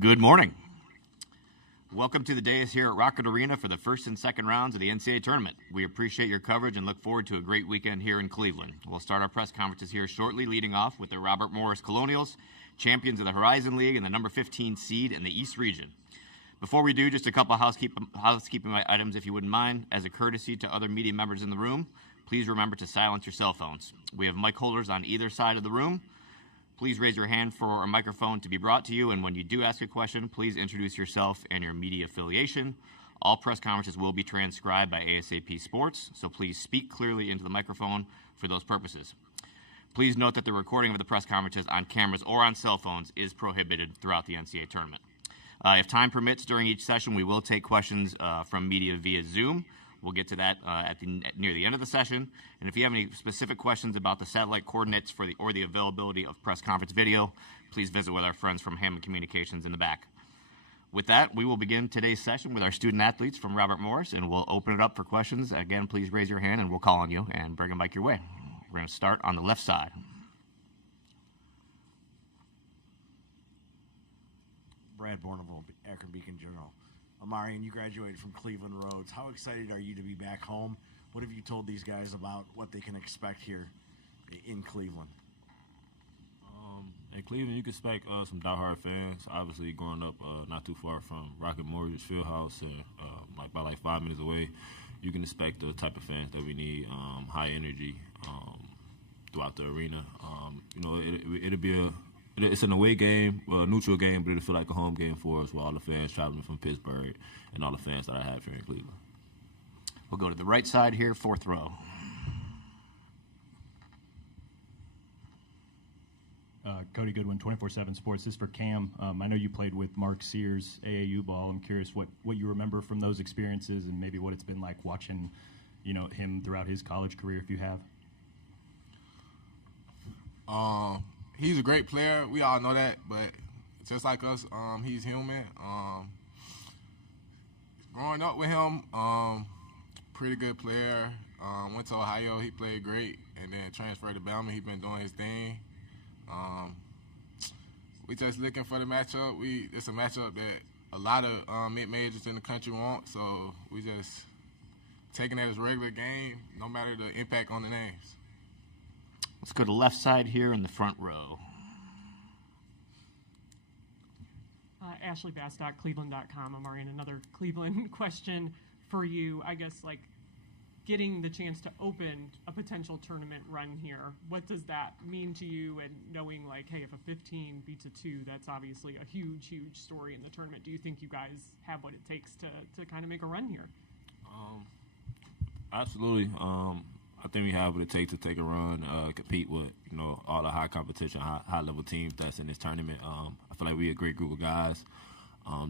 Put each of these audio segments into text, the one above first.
Good morning. Welcome to the dais here at Rocket Arena for the first and second rounds of the NCAA tournament. We appreciate your coverage and look forward to a great weekend here in Cleveland. We'll start our press conferences here shortly, leading off with the Robert Morris Colonials, champions of the Horizon League and the number 15 seed in the East region. Before we do, just a couple of housekeeping items, if you wouldn't mind. As a courtesy to other media members in the room, please remember to silence your cell phones. We have mic holders on either side of the room. Please raise your hand for a microphone to be brought to you, and when you do ask a question, please introduce yourself and your media affiliation. All press conferences will be transcribed by ASAP Sports, so please speak clearly into the microphone for those purposes. Please note that the recording of the press conferences on cameras or on cell phones is prohibited throughout the NCAA tournament. If time permits during each session, we will take questions from media via Zoom. We'll get to that near the end of the session. And if you have any specific questions about the satellite coordinates or the availability of press conference video, please visit with our friends from Hammond Communications in the back. With that, we will begin today's session with our student athletes from Robert Morris, and we'll open it up for questions. Again, please raise your hand, and we'll call on you and bring a mic your way. We're going to start on the left side. Brad Borneville, Akron Beacon Journal. Amarian, you graduated from Cleveland Rhodes. How excited are you to be back home? What have you told these guys about what they can expect here in Cleveland? In Cleveland, you can expect some diehard fans. Obviously, growing up not too far from Rocket Mortgage Fieldhouse, and by 5 minutes away, you can expect the type of fans that we need, high energy throughout the arena. It'll be it's an away game, a neutral game, but it'll feel like a home game for us with all the fans traveling from Pittsburgh and all the fans that I have here in Cleveland. We'll go to the right side here, fourth row. Cody Goodwin, 24/7 Sports. This is for Cam. I know you played with Mark Sears, AAU ball. I'm curious what you remember from those experiences and maybe what it's been like watching, him throughout his college career, if you have. He's a great player. We all know that, but just like us, he's human. Growing up with him, pretty good player. Went to Ohio, he played great, and then transferred to Bama. He's been doing his thing. We just looking for the matchup. It's a matchup that a lot of mid-majors in the country want, so we just taking it as a regular game, no matter the impact on the names. Let's go to the left side here in the front row. Ashley Bastock, Cleveland.com. Amarian, another Cleveland question for you. I guess, getting the chance to open a potential tournament run here, what does that mean to you? And knowing, hey, if a 15 beats a 2, that's obviously a huge, huge story in the tournament. Do you think you guys have what it takes to kind of make a run here? Absolutely. I think we have what it takes to take a run, compete with, all the high competition, high-level teams that's in this tournament. I feel like we're a great group of guys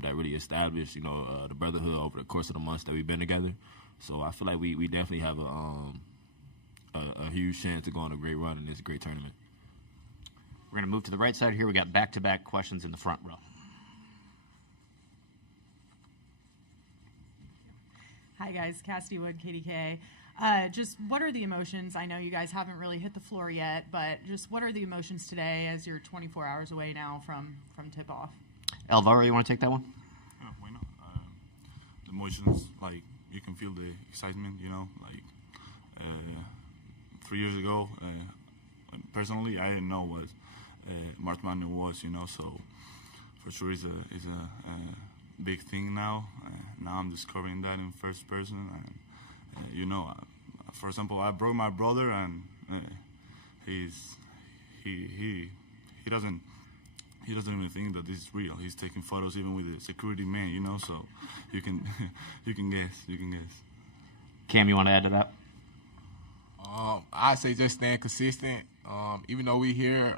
that really established, the brotherhood over the course of the months that we've been together. So I feel like we definitely have a huge chance to go on a great run in this great tournament. We're going to move to the right side here. We got back-to-back questions in the front row. Hi, guys. Cassidy Wood, KDK. Just what are the emotions? I know you guys haven't really hit the floor yet, but just what are the emotions today as you're 24 hours away now from tip-off? Alvaro, you want to take that one? Yeah, why not? The emotions, you can feel the excitement, 3 years ago, personally, I didn't know what March Madness was, so for sure it's a big thing now. Now I'm discovering that in first person, and for example, I broke my brother, and he doesn't even think that this is real. He's taking photos even with the security man, so you can guess. Cam, you want to add to that? I say just staying consistent. Even though we here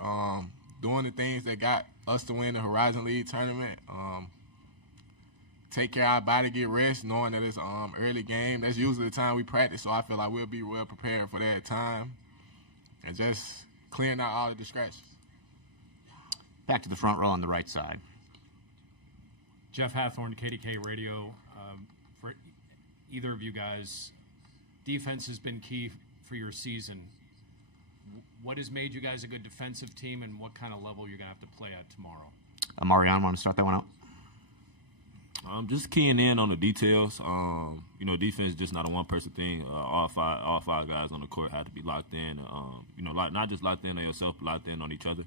doing the things that got us to win the Horizon League tournament, take care of our body, get rest, knowing that it's early game. That's usually the time we practice, so I feel like we'll be well prepared for that time, and just clearing out all the distractions. Back to the front row on the right side. Jeff Hathorn, KDK Radio. For either of you guys, defense has been key for your season. What has made you guys a good defensive team, and what kind of level you're going to have to play at tomorrow? Mariano, want to start that one out? Just keying in on the details. Defense is just not a one-person thing. All five guys on the court have to be locked in. Not just locked in on yourself, but locked in on each other.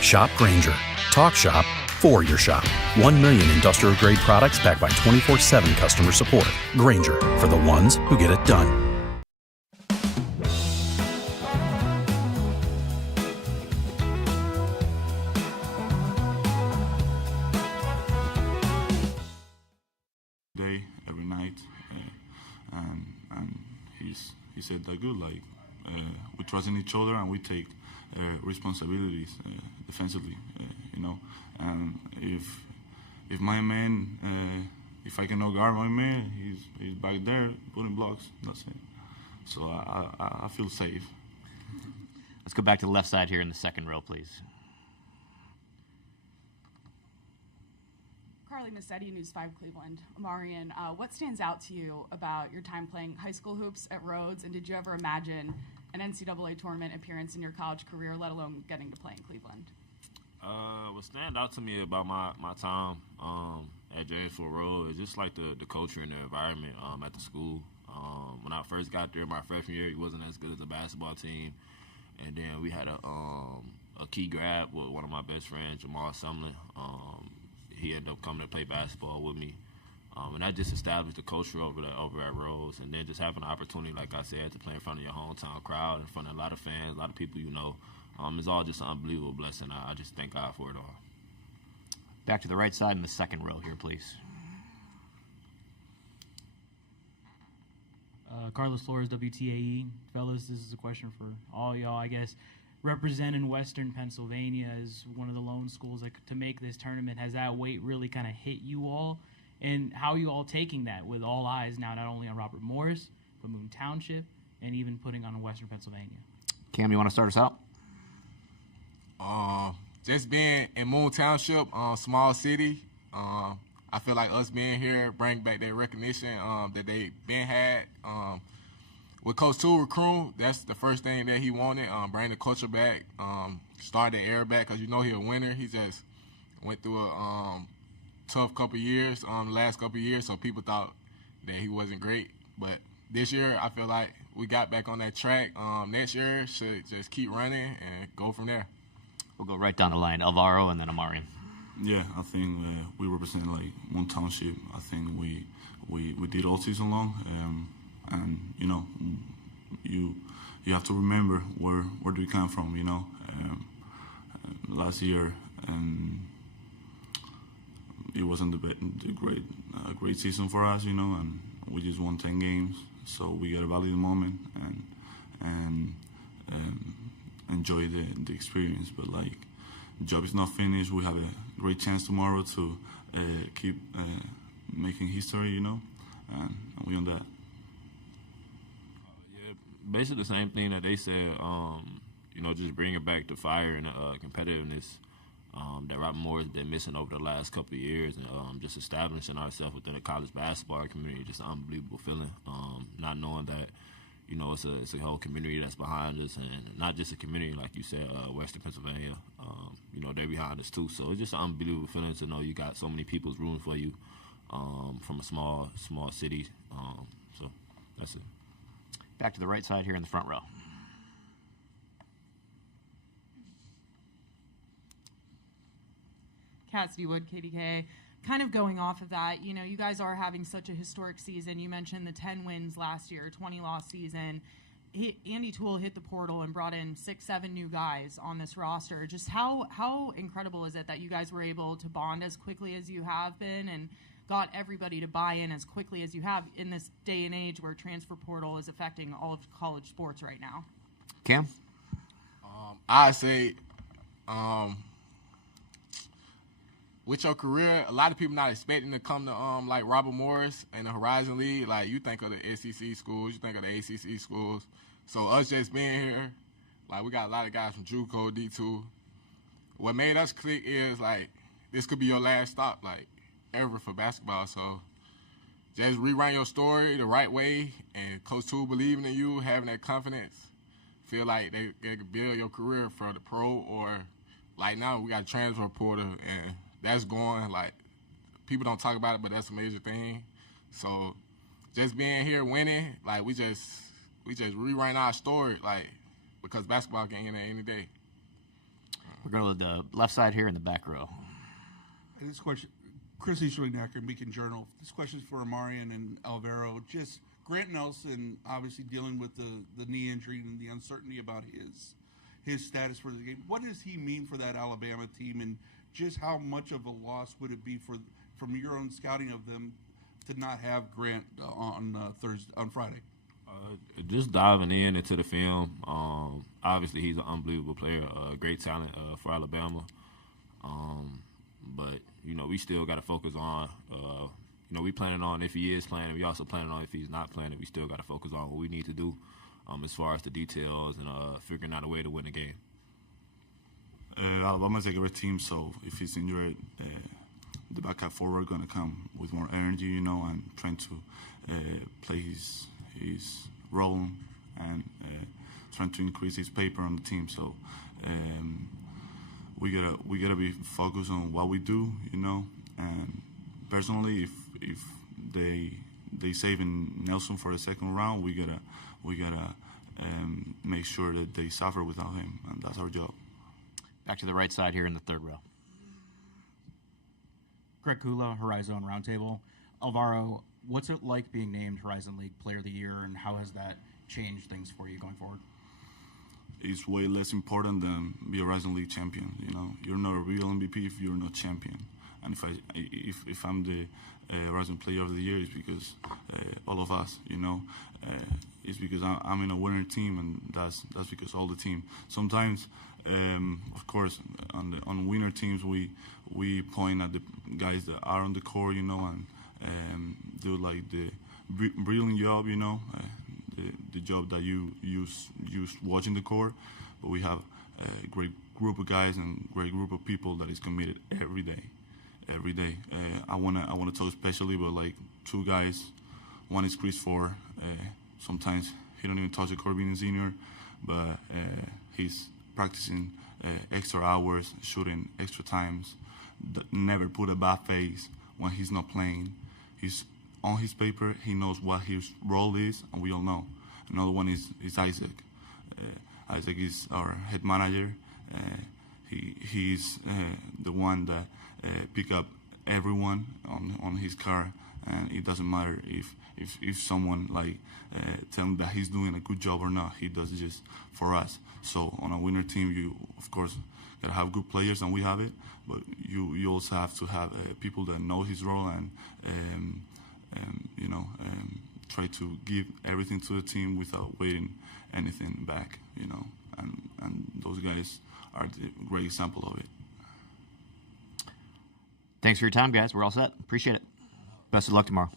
Shop Grainger. Talk shop for your shop. 1 million industrial-grade products backed by 24/7 customer support. Grainger, for the ones who get it done. Day, every night, and he said that good. Like we trust in each other and we take responsibilities defensively. And if my man, if I cannot guard my man, he's back there putting blocks. That's it. So I feel safe. Let's go back to the left side here in the second row, please. Carly Massetti, News 5 Cleveland. Amarian, what stands out to you about your time playing high school hoops at Rhodes, and did you ever imagine an NCAA tournament appearance in your college career, let alone getting to play in Cleveland? What stand out to me about my time at James Ford Road is just like the culture and the environment at the school. When I first got there my freshman year, it wasn't as good as a basketball team, and then we had a key grab with one of my best friends, Jamal Sumlin. He ended up coming to play basketball with me. And that just established the culture over at Rose. And then just having the opportunity, like I said, to play in front of your hometown crowd, in front of a lot of fans, a lot of people you know, it's all just an unbelievable blessing. I just thank God for it all. Back to the right side in the second row here, please. Carlos Flores, WTAE. Fellas, this is a question for all y'all, I guess. Representing Western Pennsylvania as one of the lone schools to make this tournament, has that weight really kind of hit you all? And how are you all taking that with all eyes now not only on Robert Morris, but Moon Township, and even putting on Western Pennsylvania? Cam, you want to start us out? Just being in Moon Township, small city, I feel like us being here bring back that recognition that they been had. With Coach Toole recruiting, that's the first thing that he wanted, bring the culture back, start the air back, because he's a winner. He just went through a tough couple years, the last couple years, so people thought that he wasn't great. But this year, I feel like we got back on that track. Next year, should just keep running and go from there. We'll go right down the line, Alvaro and then Amarian. Yeah, I think we represent like Moon Township. I think we did all season long. And you have to remember where do we come from. Last year, it wasn't a great season for us, and we just won 10 games. So we got to value the moment and enjoy the experience. But like, the job is not finished. We have a great chance tomorrow to keep making history, and we on that. Basically the same thing that they said, just bringing back the fire and competitiveness that Robert Morris has been missing over the last couple of years, and just establishing ourselves within the college basketball community, just an unbelievable feeling, not knowing that, it's a whole community that's behind us, and not just a community, like you said, Western Pennsylvania, they're behind us too, so it's just an unbelievable feeling to know you got so many people's rooting for you from a small city, so that's it. Back to the right side here in the front row. Cassidy Wood, KDK. Kind of going off of that, you guys are having such a historic season. You mentioned the 10 wins last year, 20-loss season. Andy Toole hit the portal and brought in 6-7 new guys on this roster. Just how incredible is it that you guys were able to bond as quickly as you have been and got everybody to buy in as quickly as you have in this day and age where transfer portal is affecting all of college sports right now? Cam? I say, with your career, a lot of people not expecting to come to like Robert Morris and the Horizon League. Like, you think of the SEC schools, you think of the ACC schools. So us just being here, like, we got a lot of guys from JUCO, D2. What made us click is, like, this could be your last stop, like, ever for basketball. So just rewrite your story the right way, and Coach Toole believing in you, having that confidence, feel like they can build your career for the pro or like now we got a transfer portal, and that's going. Like people don't talk about it, but that's a major thing. So just being here winning, like we just rewriting our story, like because basketball can end any day. We're going to the left side here in the back row. This question, Chrissy Schwignacker, Beacon Journal. This question is for Amarian and Alvaro. Just Grant Nelson, obviously dealing with the knee injury and the uncertainty about his status for the game. What does he mean for that Alabama team, and just how much of a loss would it be from your own scouting of them to not have Grant on Friday? Just diving into the film. Obviously, he's an unbelievable player, great talent for Alabama. But we still got to focus on. We planning on if he is playing. We also planning on if he's not playing. We still got to focus on what we need to do as far as the details and figuring out a way to win the game. Alabama's a great team, so if he's injured, the backup forward going to come with more energy, and trying to play his role and trying to increase his paper on the team. So we gotta be focused on what we do, And personally, if they saving Nelson for the second round, we gotta make sure that they suffer without him, and that's our job. Back to the right side here in the third row. Greg Kula, Horizon Roundtable. Alvaro, what's it like being named Horizon League Player of the Year, and how has that changed things for you going forward? It's way less important than be a Horizon League champion. You're not a real MVP if you're not champion. And if I'm the Horizon Player of the Year, it's because all of us. It's because I'm in a winner team, and that's because all the team. Sometimes, of course, on winner teams we point at the guys that are on the court, and do like the brilliant job, the job that you use watching the court. But we have a great group of guys and great group of people that is committed every day. I wanna talk especially about like two guys. One is Chris Ford. Sometimes he don't even touch the court being a senior, but he's practicing extra hours, shooting extra times. Never put a bad face when he's not playing. He's on his paper. He knows what his role is, and we all know. Another one is Isaac. Isaac is our head manager. He's the one that pick up everyone on his car, and it doesn't matter if someone like tell him that he's doing a good job or not. He does it just for us. So on a winner team, you of course gotta have good players, and we have it. But you also have to have people that know his role and try to give everything to the team without waiting anything back. And those guys are the great example of it. Thanks for your time, guys. We're all set. Appreciate it. Best of luck tomorrow.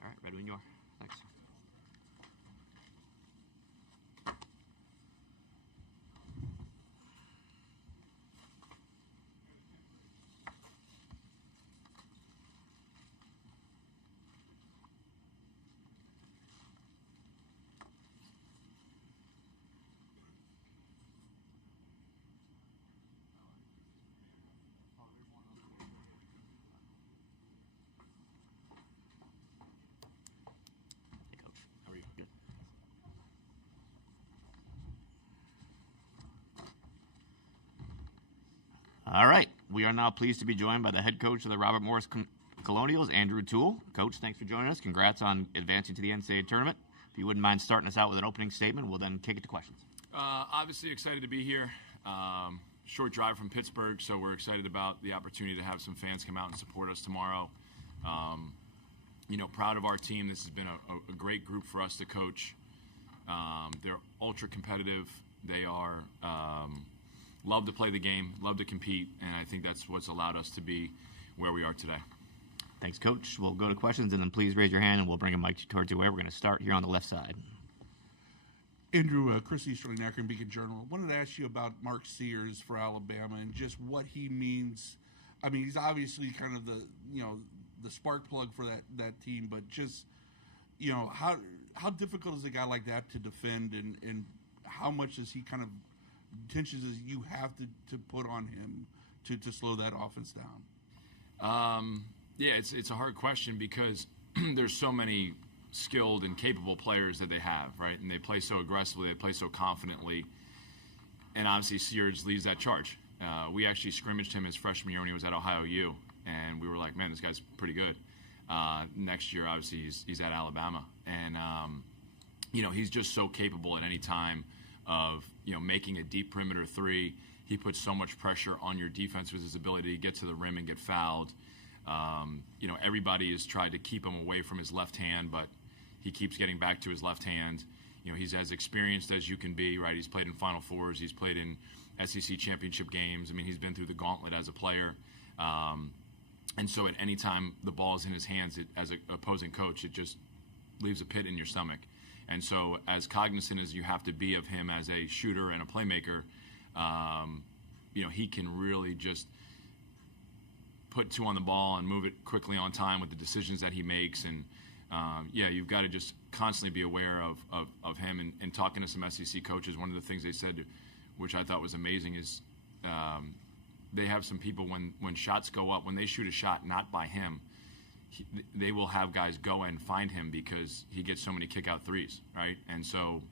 All right, ready when you are. Thanks. Hey, Coach. How are you? Good. All right. We are now pleased to be joined by the head coach of the Robert Morris Colonials, Andrew Toole. Coach, thanks for joining us. Congrats on advancing to the NCAA tournament. If you wouldn't mind starting us out with an opening statement, we'll then kick it to questions. Obviously excited to be here. Short drive from Pittsburgh, so we're excited about the opportunity to have some fans come out and support us tomorrow. Proud of our team. This has been a great group for us to coach. They're ultra competitive. They are love to play the game, love to compete, and I think that's what's allowed us to be where we are today. Thanks, Coach. We'll go to questions, and then please raise your hand, and we'll bring a mic towards you. We're going to start here on the left side. Andrew, Chris Easterling, Akron Beacon Journal. Wanted to ask you about Mark Sears for Alabama and just what he means. I mean, he's obviously kind of the spark plug for that team, but just, how difficult is a guy like that to defend, and how much does he kind of tensions as you have to put on him to slow that offense down? Yeah, it's a hard question because there's so many skilled and capable players that they have, right? And they play so aggressively, they play so confidently, and obviously Sears leads that charge. We actually scrimmaged him his freshman year when he was at Ohio U, and we were like, man, this guy's pretty good. Next year, obviously, he's at Alabama, and he's just so capable at any time of making a deep perimeter three. He puts so much pressure on your defense with his ability to get to the rim and get fouled. Everybody has tried to keep him away from his left hand, but he keeps getting back to his left hand. He's as experienced as you can be, right? He's played in Final Fours. He's played in SEC championship games. I mean, he's been through the gauntlet as a player. And so at any time the ball is in his hands, as an opposing coach, it just leaves a pit in your stomach. And so as cognizant as you have to be of him as a shooter and a playmaker, he can really just put two on the ball and move it quickly on time with the decisions that he makes. And, you've got to just constantly be aware of him. And talking to some SEC coaches, one of the things they said, which I thought was amazing, is they have some people when shots go up, when they shoot a shot not by him, they will have guys go and find him because he gets so many kick-out threes, right? And so,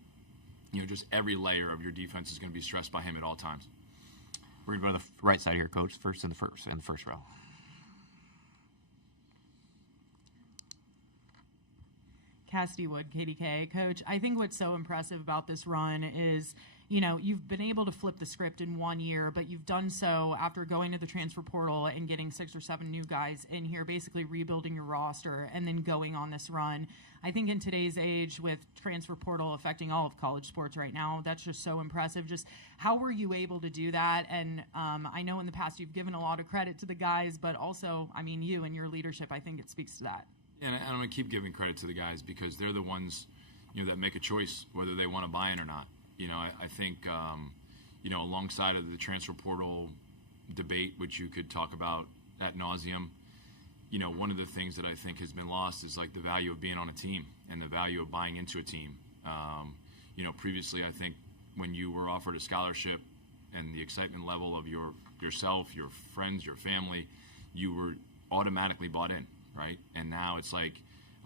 just every layer of your defense is going to be stressed by him at all times. We're going to go to the right side here, Coach, in the first row. Cassidy Wood, KDK. Coach, I think what's so impressive about this run is, you've been able to flip the script in 1 year, but you've done so after going to the transfer portal and getting 6 or 7 new guys in here, basically rebuilding your roster and then going on this run. I think in today's age, with transfer portal affecting all of college sports right now, that's just so impressive. Just how were you able to do that? And I know in the past you've given a lot of credit to the guys, but also, you and your leadership, I think it speaks to that. And I'm going to keep giving credit to the guys because they're the ones, that make a choice whether they want to buy in or not. I think, alongside of the transfer portal debate, which you could talk about ad nauseum, one of the things that I think has been lost is like the value of being on a team and the value of buying into a team. Previously, I think when you were offered a scholarship and the excitement level of yourself, your friends, your family, you were automatically bought in, right? And now it's like,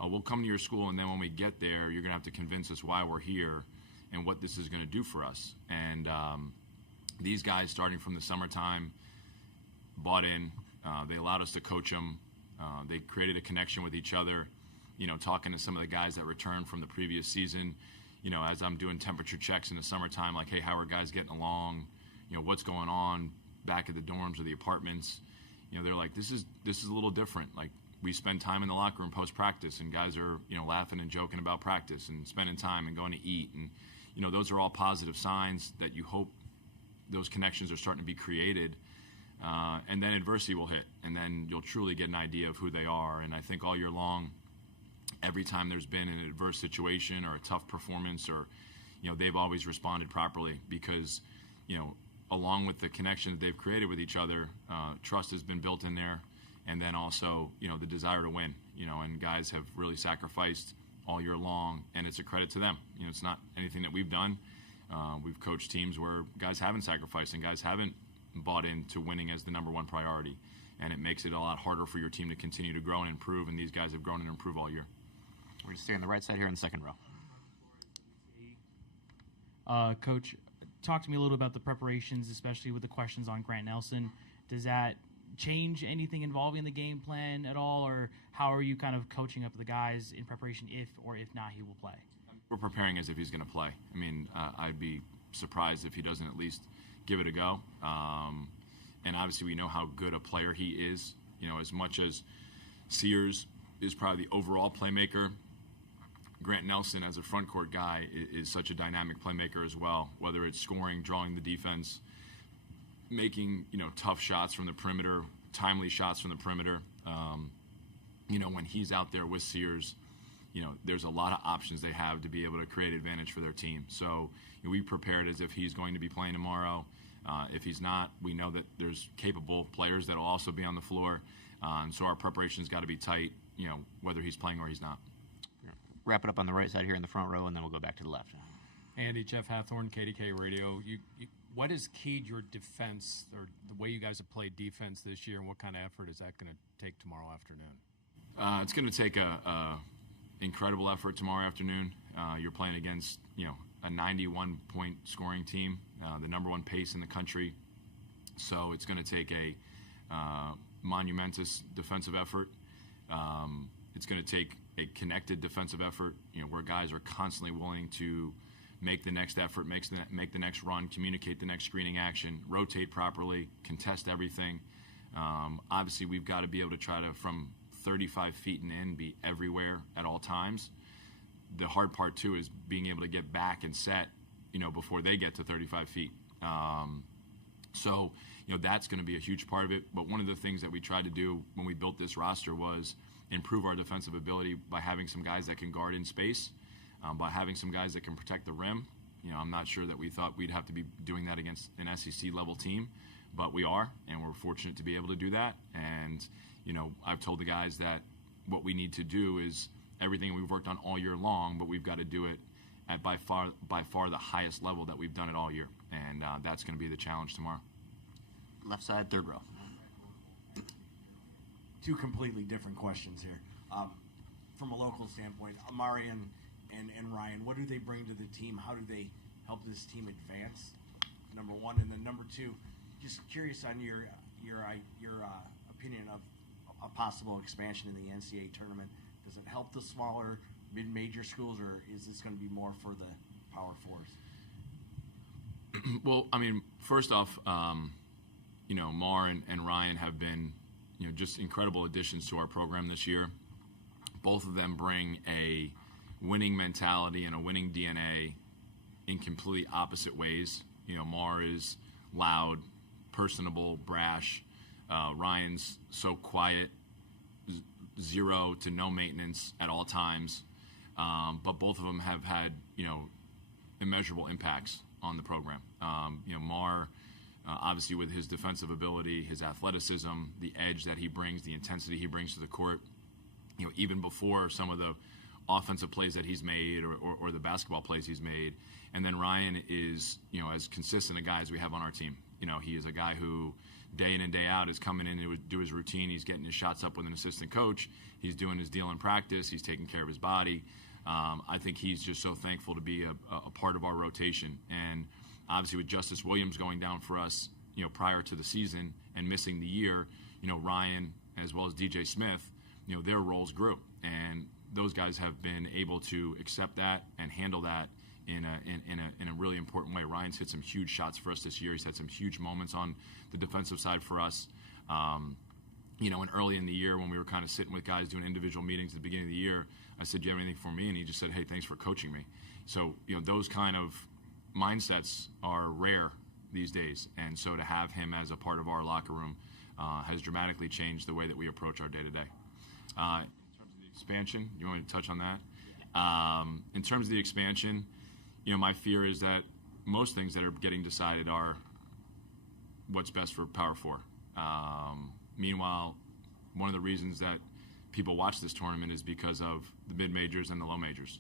we'll come to your school, and then when we get there, you're going to have to convince us why we're here and what this is going to do for us. And these guys, starting from the summertime, bought in. They allowed us to coach them. They created a connection with each other. Talking to some of the guys that returned from the previous season, as I'm doing temperature checks in the summertime, like, hey, how are guys getting along? What's going on back at the dorms or the apartments? They're like, this is a little different. Like, we spend time in the locker room post-practice, and guys are, laughing and joking about practice and spending time and going to eat. And, those are all positive signs that you hope those connections are starting to be created. And then adversity will hit, and then you'll truly get an idea of who they are. And I think all year long, every time there's been an adverse situation or a tough performance, or, they've always responded properly because, along with the connection that they've created with each other, trust has been built in there. And then also, the desire to win, and guys have really sacrificed all year long, and it's a credit to them. It's not anything that we've done. We've coached teams where guys haven't sacrificed and guys haven't bought into winning as the number one priority, and it makes it a lot harder for your team to continue to grow and improve, and these guys have grown and improved all year. We're going to stay on the right side here in the second row. Coach, talk to me a little about the preparations, especially with the questions on Grant Nelson. Does that change anything involving the game plan at all, or how are you kind of coaching up the guys in preparation if not he will play? We're preparing as if he's going to play. I mean, I'd be surprised if he doesn't at least give it a go. And obviously we know how good a player he is. You know, as much as Sears is probably the overall playmaker, Grant Nelson as a front court guy is such a dynamic playmaker as well, whether it's scoring, drawing the defense, making, you know, tough shots from the perimeter, timely shots from the perimeter. You know, when he's out there with Sears, you know, there's a lot of options they have to be able to create advantage for their team. So you know, we prepared as if he's going to be playing tomorrow. If he's not, we know that there's capable players that will also be on the floor. And so our preparation's got to be tight, you know, whether he's playing or he's not. Wrap it up on the right side here in the front row, and then we'll go back to the left. Andy, Jeff Hathorn, KDK Radio. What has keyed your defense, or the way you guys have played defense this year, and what kind of effort is that going to take tomorrow afternoon? It's going to take a incredible effort tomorrow afternoon. You're playing against, you know, a 91-point scoring team, the #1 pace in the country. So it's going to take a monumentous defensive effort. It's going to take a connected defensive effort, you know, where guys are constantly willing to make the next effort, make the next run, communicate the next screening action, rotate properly, contest everything. Obviously, we've got to be able to try to, from 35 feet and in, be everywhere at all times. The hard part, too, is being able to get back and set, you know, before they get to 35 feet. So, you know, that's going to be a huge part of it. But one of the things that we tried to do when we built this roster was improve our defensive ability by having some guys that can guard in space, by having some guys that can protect the rim. You know, I'm not sure that we thought we'd have to be doing that against an SEC-level team, but we are, and we're fortunate to be able to do that. And, you know, I've told the guys that what we need to do is everything we've worked on all year long, but we've got to do it at by far the highest level that we've done it all year. And that's going to be the challenge tomorrow. Left side, third row. Two completely different questions here. From a local standpoint, Amari and Ryan, what do they bring to the team? How do they help this team advance? Number one, and then number two, just curious on your opinion of a possible expansion in the NCAA tournament. Does it help the smaller mid-major schools, or is this going to be more for the Power Fours? Well, I mean, first off, you know, Mar and Ryan have been, you know, just incredible additions to our program this year. Both of them bring a winning mentality and a winning DNA in completely opposite ways. You know, Mar is loud, personable, brash. Ryan's so quiet, zero to no maintenance at all times. But both of them have had, you know, immeasurable impacts on the program. You know, Mar, obviously with his defensive ability, his athleticism, the edge that he brings, the intensity he brings to the court, you know, even before some of the offensive plays that he's made or the basketball plays he's made. And then Ryan is, you know, as consistent a guy as we have on our team. You know, he is a guy who day in and day out is coming in to do his routine. He's getting his shots up with an assistant coach. He's doing his deal in practice. He's taking care of his body. I think he's just so thankful to be a part of our rotation. And obviously with Justice Williams going down for us, you know, prior to the season and missing the year, you know, Ryan as well as DJ Smith, you know, their roles grew. And those guys have been able to accept that and handle that in a really important way. Ryan's hit some huge shots for us this year. He's had some huge moments on the defensive side for us. You know, and early in the year when we were kind of sitting with guys doing individual meetings at the beginning of the year, I said, do you have anything for me? And he just said, hey, thanks for coaching me. So, you know, those kind of mindsets are rare these days. And so to have him as a part of our locker room has dramatically changed the way that we approach our day-to-day. In terms of the expansion, you want me to touch on that? In terms of the expansion, you know, my fear is that most things that are getting decided are what's best for Power 4. Meanwhile, one of the reasons that people watch this tournament is because of the mid-majors and the low majors.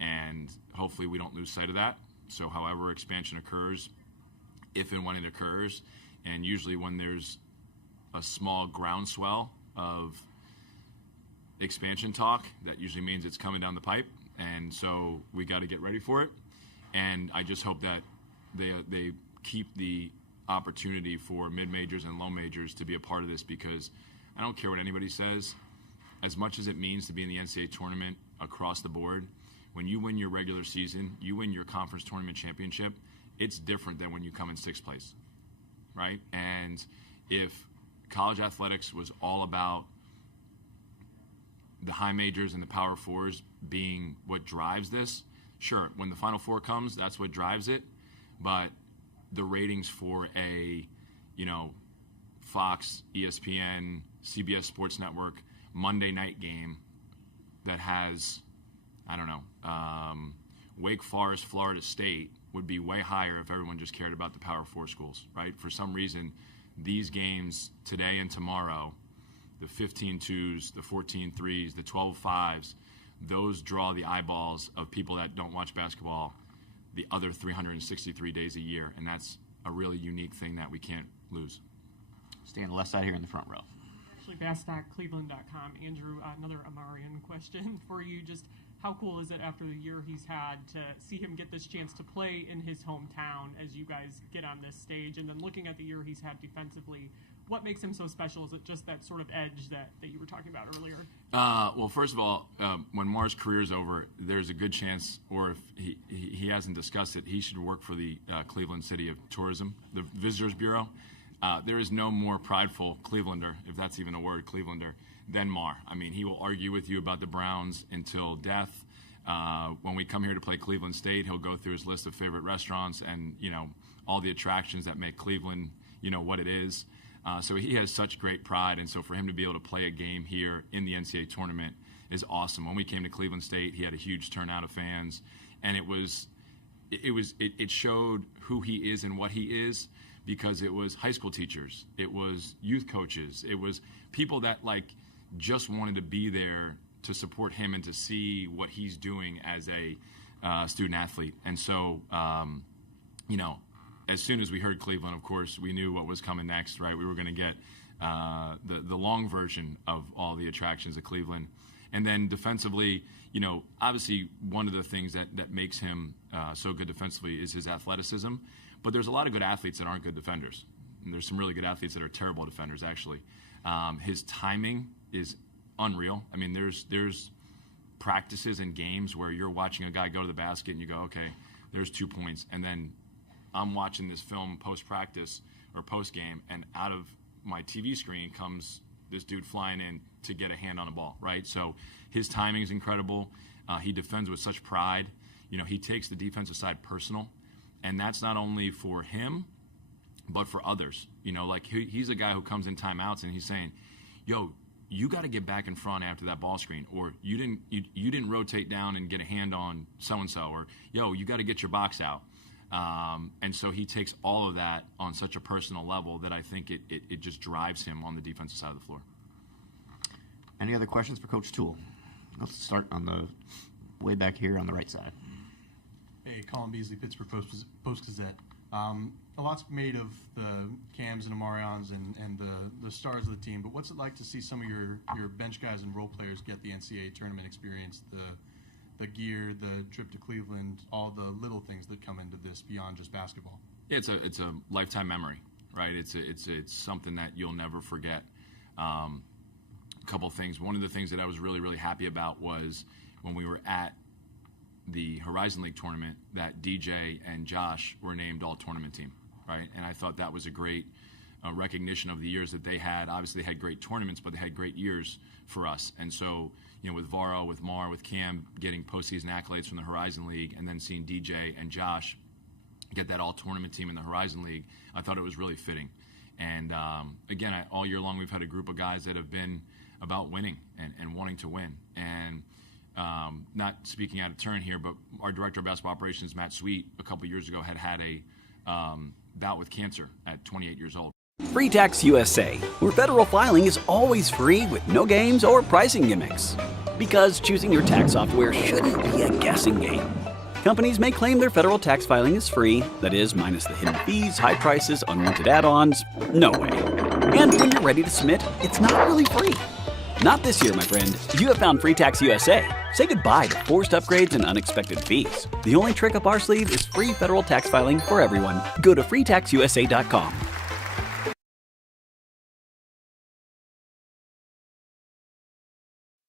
And hopefully we don't lose sight of that. So however expansion occurs, if and when it occurs, and usually when there's a small groundswell of expansion talk, that usually means it's coming down the pipe. And so we got to get ready for it. And I just hope that they keep the opportunity for mid-majors and low majors to be a part of this, because I don't care what anybody says, as much as it means to be in the NCAA tournament across the board, when you win your regular season, you win your conference tournament championship, it's different than when you come in 6th place, right? And if college athletics was all about the high majors and the power fours being what drives this, sure, when the Final Four comes, that's what drives it. But the ratings for a, Fox, ESPN, CBS Sports Network Monday night game that has, Wake Forest, Florida State would be way higher if everyone just cared about the Power Four schools, right? For some reason, these games today and tomorrow, the 15-2s, the 14-3s, the 12-5s, those draw the eyeballs of people that don't watch basketball the other 363 days a year, and that's a really unique thing that we can't lose. Stay on the left side here in the front row. Ashley Bastock, Cleveland.com. Andrew, another Amarian question for you. Just how cool is it after the year he's had to see him get this chance to play in his hometown as you guys get on this stage? And then looking at the year he's had defensively, what makes him so special? Is it just that sort of edge that you were talking about earlier? Well, first of all, when Mar's career's over, there's a good chance, or if he hasn't discussed it, he should work for the Cleveland City of Tourism, the Visitors Bureau. There is no more prideful Clevelander, if that's even a word, Clevelander, than Mar. I mean, he will argue with you about the Browns until death. When we come here to play Cleveland State, he'll go through his list of favorite restaurants and, all the attractions that make Cleveland, what it is. So he has such great pride, and so for him to be able to play a game here in the NCAA tournament is awesome. When we came to Cleveland State, he had a huge turnout of fans, and it showed who he is and what he is, because it was high school teachers, it was youth coaches, it was people that just wanted to be there to support him and to see what he's doing as a student athlete. And so, as soon as we heard Cleveland, of course, we knew what was coming next, right? We were going to get the long version of all the attractions of Cleveland. And then defensively, obviously one of the things that makes him so good defensively is his athleticism. But there's a lot of good athletes that aren't good defenders. And there's some really good athletes that are terrible defenders, actually. His timing is unreal. I mean, there's practices and games where you're watching a guy go to the basket and you go, okay, there's 2 points. And then I'm watching this film post-practice or post-game, and out of my TV screen comes this dude flying in to get a hand on a ball, right? So his timing is incredible. He defends with such pride. He takes the defensive side personal, and that's not only for him, but for others. He's a guy who comes in timeouts and he's saying, yo, you got to get back in front after that ball screen, or you didn't rotate down and get a hand on so-and-so, or, yo, you got to get your box out. And so he takes all of that on such a personal level that I think it just drives him on the defensive side of the floor. Any other questions for Coach Toole? Let's start on the way back here on the right side. Hey, Colin Beasley, Pittsburgh Post-Gazette. A lot's made of the Cams and Amarians and the stars of the team, but what's it like to see some of your bench guys and role players get the NCAA tournament experience, the gear, the trip to Cleveland, all the little things that come into this beyond just basketball? Yeah, it's a lifetime memory, right? It's something that you'll never forget. A couple of things. One of the things that I was really, really happy about was when we were at the Horizon League tournament that DJ and Josh were named all-tournament team, right? And I thought that was a great recognition of the years that they had. Obviously, they had great tournaments, but they had great years for us. And so, with Varro, with Mar, with Cam getting postseason accolades from the Horizon League, and then seeing DJ and Josh get that all-tournament team in the Horizon League, I thought it was really fitting. And again, all year long, we've had a group of guys that have been about winning and wanting to win. And not speaking out of turn here, but our director of basketball operations, Matt Sweet, a couple years ago had a bout with cancer at 28 years old. Free Tax USA, where federal filing is always free with no games or pricing gimmicks. Because choosing your tax software shouldn't be a guessing game. Companies may claim their federal tax filing is free, that is, minus the hidden fees, high prices, unwanted add-ons. No way. And when you're ready to submit, it's not really free. Not this year, my friend. You have found Free Tax USA. Say goodbye to forced upgrades and unexpected fees. The only trick up our sleeve is free federal tax filing for everyone. Go to freetaxusa.com.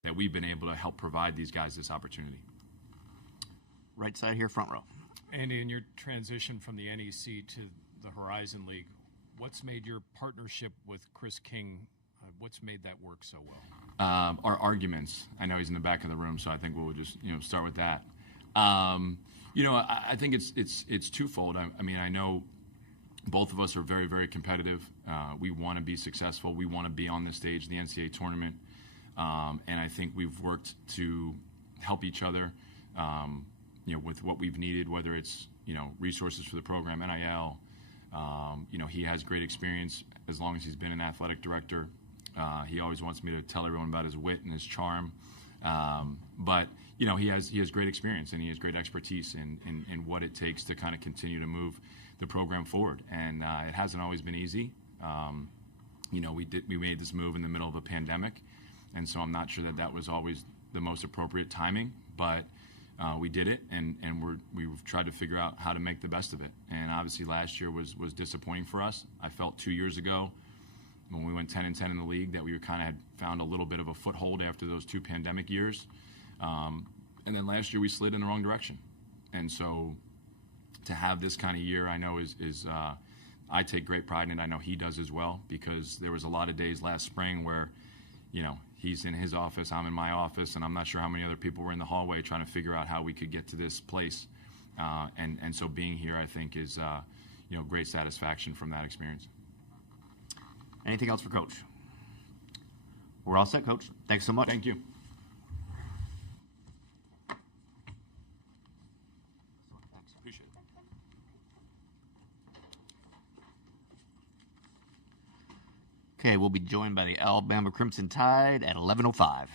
That we've been able to help provide these guys this opportunity. Right side here, front row. Andy, in your transition from the NEC to the Horizon League, what's made your partnership with Chris King, what's made that work so well? Our arguments. I know he's in the back of the room, so I think we'll just start with that. I think it's twofold. I mean, I know both of us are very, very competitive. We want to be successful. We want to be on this stage, the NCAA tournament, and I think we've worked to help each other. With what we've needed, whether it's resources for the program, NIL. He has great experience as long as he's been an athletic director. He always wants me to tell everyone about his wit and his charm. But he has great experience and he has great expertise in what it takes to kind of continue to move the program forward. And it hasn't always been easy. We made this move in the middle of a pandemic, and so I'm not sure that was always the most appropriate timing, but we did it, and we've tried to figure out how to make the best of it. And obviously last year was disappointing for us. I felt 2 years ago when we went 10-10 in the league that we kind of had found a little bit of a foothold after those 2 pandemic years. And then last year we slid in the wrong direction. And so to have this kind of year, I know is I take great pride in it. I know he does as well, because there was a lot of days last spring where, he's in his office, I'm in my office, and I'm not sure how many other people were in the hallway trying to figure out how we could get to this place. And so being here, I think, is great satisfaction from that experience. Anything else for Coach? We're all set, Coach. Thanks so much. Thank you. Appreciate it. Okay, we'll be joined by the Alabama Crimson Tide at 11:05.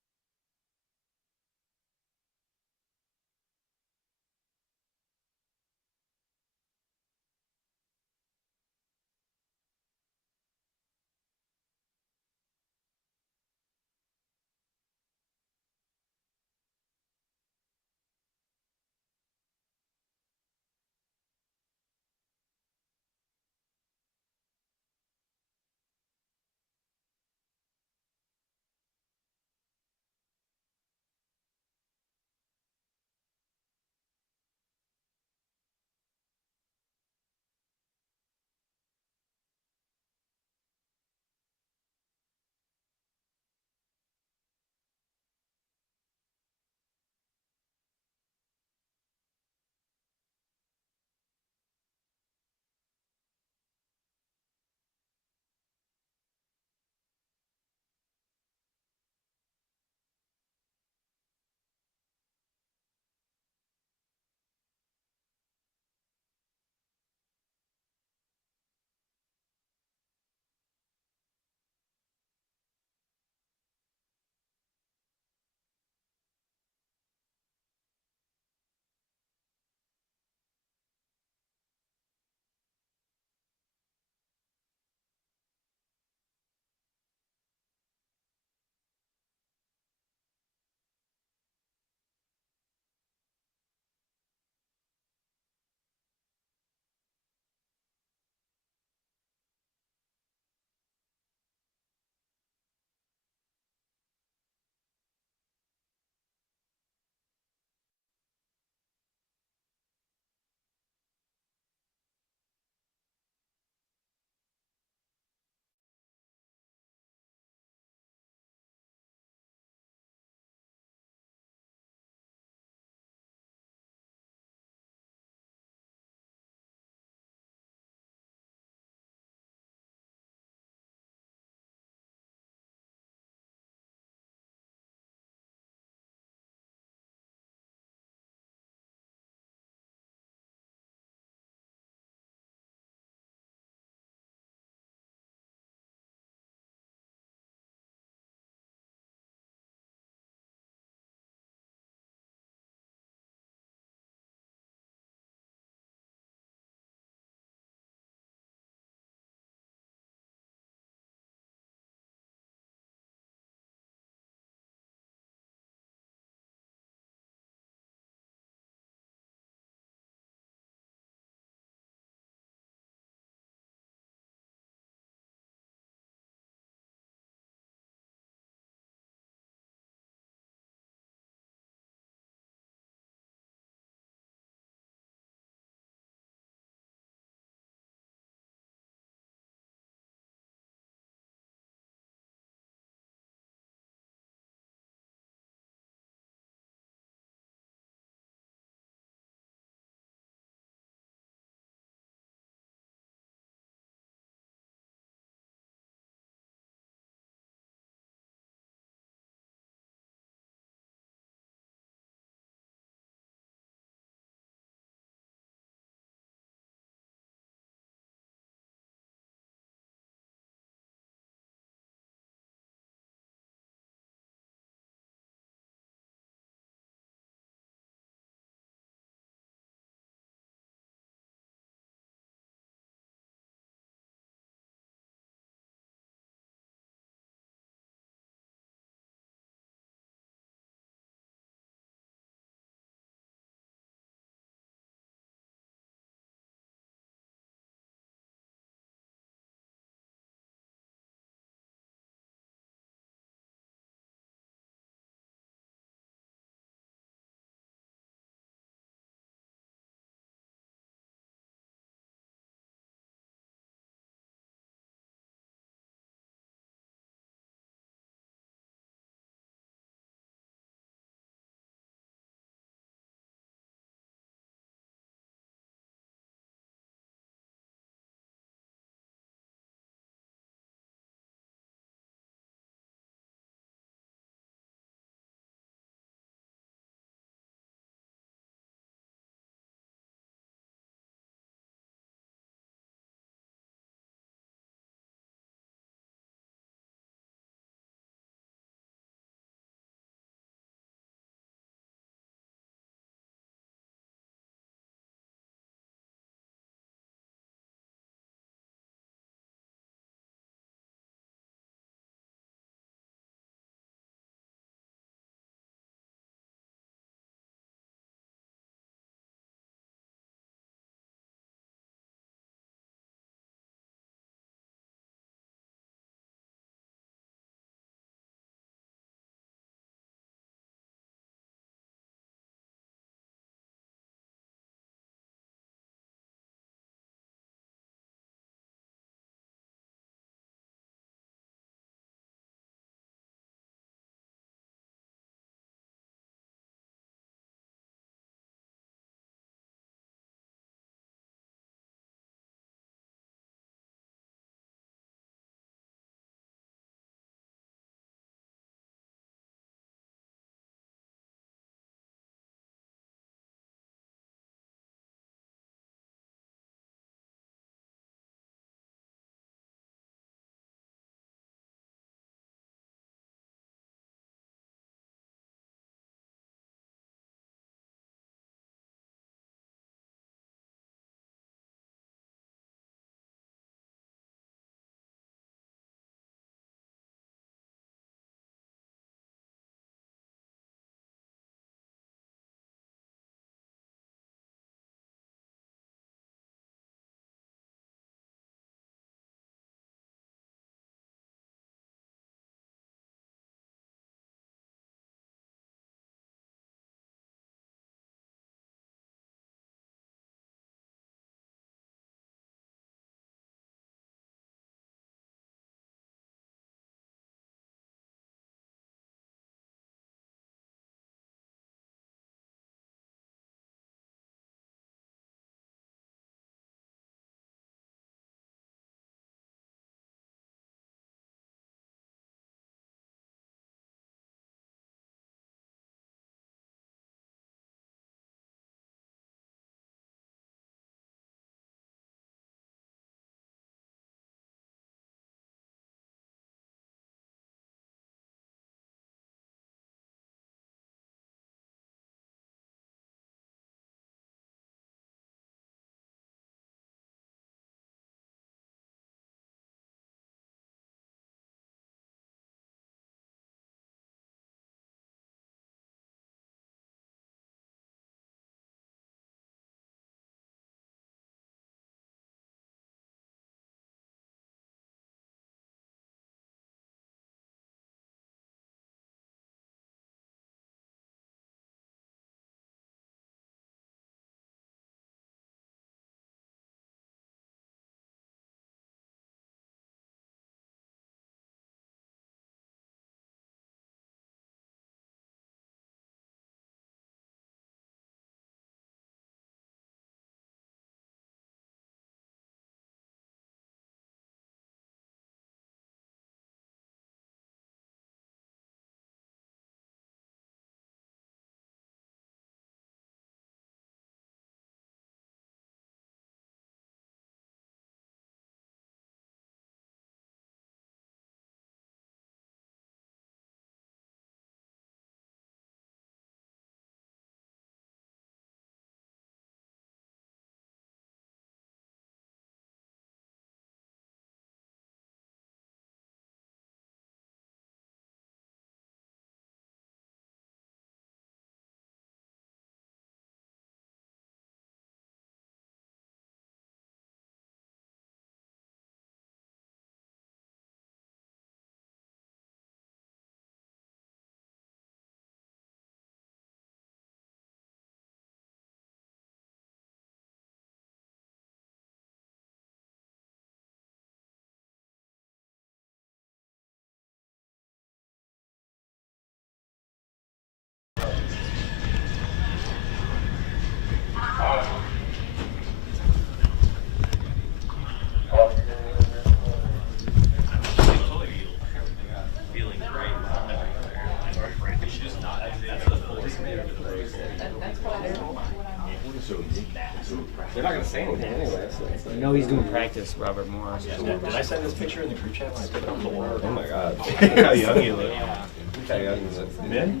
They're not gonna say anything anyway. So it's like, You know he's doing practice, Robert Morris. Did I send this picture in the group chat when I took it off the wall? Oh my God. Look how young you look. Look how young you look. Min?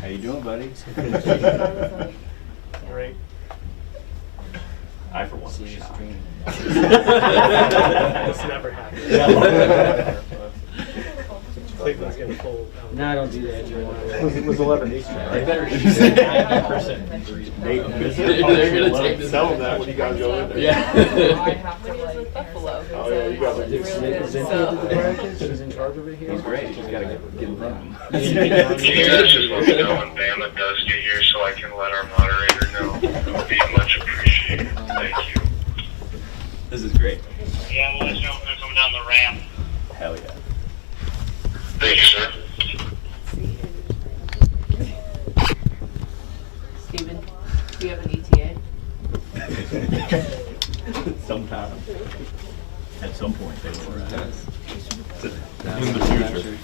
How you doing, buddy? Great. I for one was shocked. This never happens. Cleveland's gonna pull. No, I don't do that. It was 11 Eastern. They better Right? shoot 90%. They're gonna take this. Tell them that when you guys go in there. Yeah. Buffalo. Oh yeah, you guys are Did Cynthia do the practice? She's in charge of it here? He's great. She's got to get in front of him. Can you guys just let me know when Bama does get here so I can let our moderator know? It would be much appreciated. Thank you. This is great. Yeah, we'll let you know when they're coming down the ramp. Hell yeah. Thank you, sir. Steven, do you have an ETA? Sometime. At some point, they will. In the future.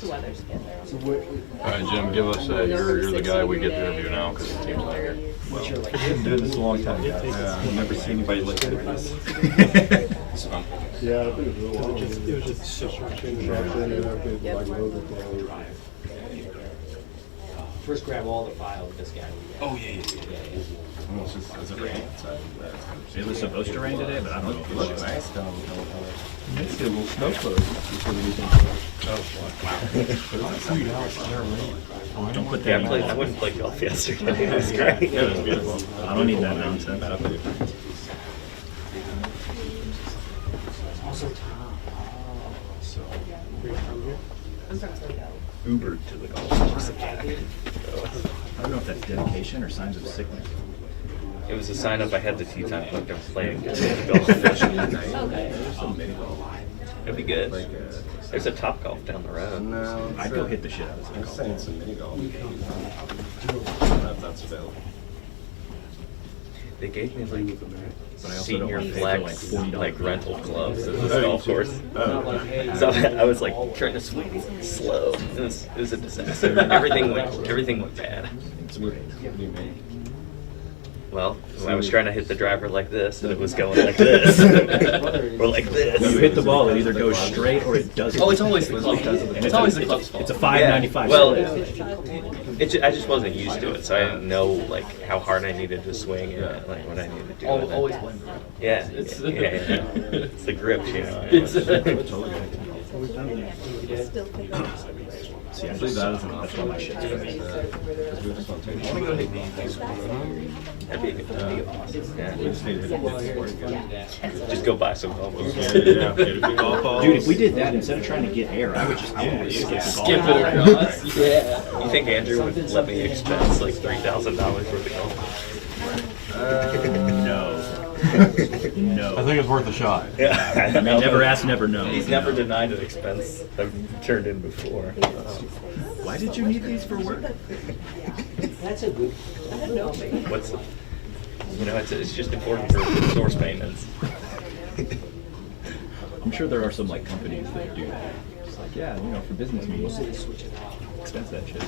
The weather's All right, Jim, give us you're the guy we get to interview now because the team's not here. Well, I've been doing this a long time, guys. I've never seen anybody look like this. Yeah, I think it was a little while. It was just such a change back then, and I've been like over it. First grab all the file with this guy. Oh, yeah. Is it raining outside? It was supposed to rain today, but I don't know if it looks nice. Let's get a little snow clothes before we do wow. Don't put that I wouldn't play golf yesterday. It was great. It was beautiful. I don't need that nonsense. Also Tom. So, where you from here? I'm from Toledo. Ubered to the golf course. I don't know if that's dedication or signs of sickness. It was a sign up I had the tee time booked. I was playing golf tonight. Okay. It'd be good. There's a Top Golf down the road. No, I'd go hit the shit out of I'm some saying some mini golf. That's available. They gave me like But I also don't senior want to pay flex for like $40 like rental clubs at Oh, this golf you course. Oh. So I was like trying to swing slow. It was a disaster. Everything went bad. Well, I was trying to hit the driver like this, and it was going like this, or like this. You hit the ball, it either goes straight or it doesn't. Oh, it's always the club. It's always the club's fault. It's a $5.95. Well, I just wasn't used to it, so I didn't know like how hard I needed to swing and like what I needed to do. with it. Always blame grip. Yeah, it's the grip, you know. See, I believe that's why my shit's good. Let me go hit these. That'd be a good deal. Yeah. Just go buy some golf balls. Dude, if we did that, instead of trying to get air, I would just skip it across. Yeah. You think Andrew would let me expense like $3,000 worth of golf? No. No. I think it's worth a shot. Yeah. I mean, never ask, never know. He's never denied an expense I've turned in before. Why did you need these for work? That's a good. What's, it's just important for source maintenance. I'm sure there are some like companies that do that. It's like, yeah, for business meetings, expense that shit.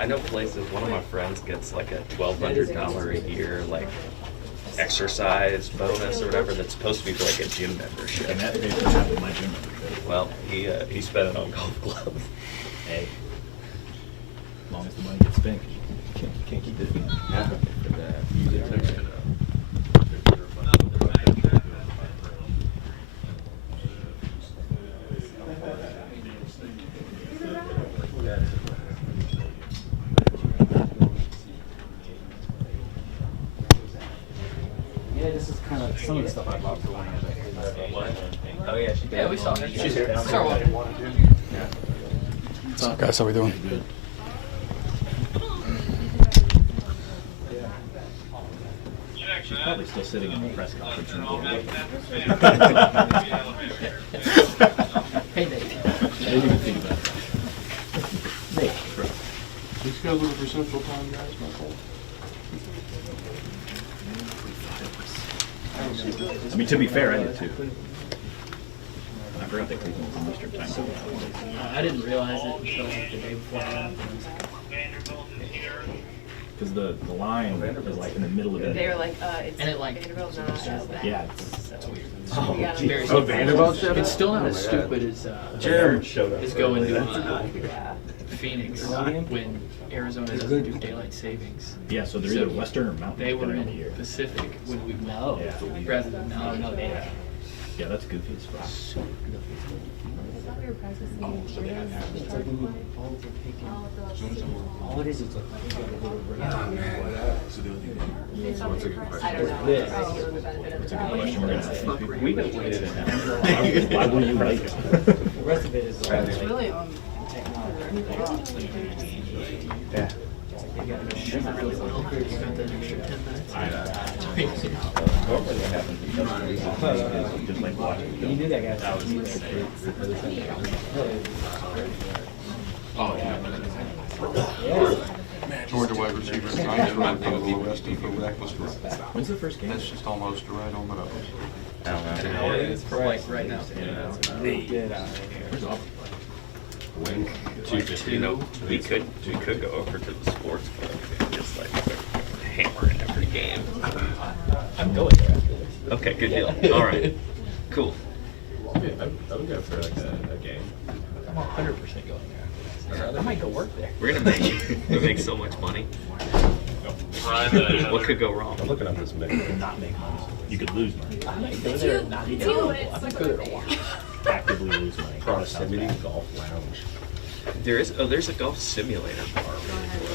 I know places. One of my friends gets like a $1,200 a year like exercise bonus or whatever that's supposed to be for like a gym membership. And that pays for half of my gym membership. Well, he spent it on golf gloves. Hey, as long as the money gets spent, can't keep it. Use it to Yeah, this is kind of some of the stuff I bought for one. What? Oh yeah, Yeah, we saw her. She's here. Start walking. What's up, guys? How we doing? She's probably still sitting in the press conference room. Hey, Nate. I didn't even think about that. Nate, bro. These guys looking for Central Time, guys? My fault. I mean, to be fair, I did too. forgot that Cleveland was in Eastern time. I didn't realize it until like the day before. Because the line is like in the middle of it. They were like, it's And it, like, Vanderbilt's not as bad. Yeah, That's weird. Oh, It's geez. very Oh, stupid. Vanderbilt showed It's up? still not Oh, as man. stupid as Jim showed up. Is going to Yeah. Phoenix when Arizona doesn't do daylight savings. Yeah, so they're either Western or Mountain. They were depending in on the year. Pacific when we went. Yeah. Rather than no, they have. Yeah, that's goofy as fuck. All it is like What's a good question? I don't know. What's a good question we're gonna ask these people? We could wait it Why were you late? The rest of it is It's really on Yeah. you got to shoot really well. You got that extra 10 minutes. Normally what happens is just like watching. You knew that guy. Oh, yeah. Georgia wide receiver. I just ran through the arrested for reckless driving. When's the first game? That's just almost right on the nose. It's for like right now. Where's Auburn? Wink. You know, we could go over to the sports book and just like hammering every game. I'm going there after this. Okay, good deal. All right, cool. I would go for like a game. I'm 100% going there. I might go work there. We're gonna make so much money. What could go wrong? I'm looking up this mix. Not make money. You could lose money. I might go there and not get money. I might go there to watch. Actively lose money. Proximity golf lounge. There's a golf simulator bar.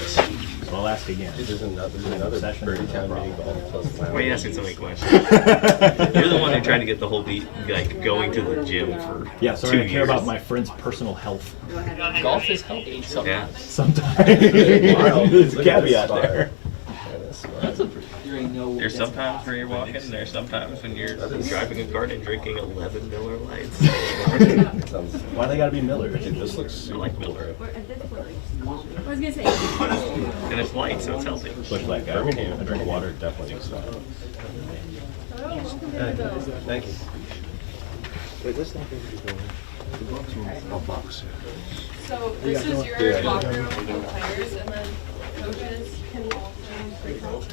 So I'll ask again. There's another session for town meeting golf plus lounge. Why are you asking so many questions? You're the one who tried to get the whole beat, like going to the gym for Yeah, sorry, 2 I care years. about my friend's personal health. Golf is healthy sometimes. Yeah. Sometimes. There's a caveat there. That's a There's sometimes where you're walking, and there's sometimes when you're driving a cart and drinking 11 Miller Lights. Why they gotta be Miller? This looks I like Miller. I was gonna say. And it's light, so it's healthy. Bush Black guy. I drink water, definitely. Thank you. Wait, let's not go to box. So this is your locker room with the players, and then coaches can also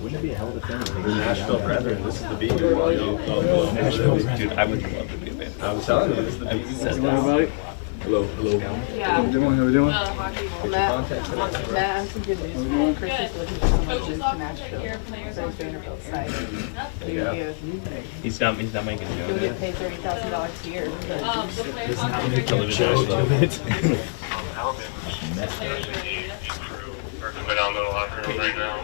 Wouldn't it be a hell of a thing? The Nashville Brethren, this is the beat. Nashville Dude, I would love to be a band. I was telling you, this is the beat. everybody? Hello, hello. Yeah. How we doing? How we doing? Matt, I have some good news. Chris is looking for someone to move to Nashville. So he's Vanderbilt side. Yeah. He's not making a He'll joke. get paid $30,000 a year. Are coming out in the locker room right now.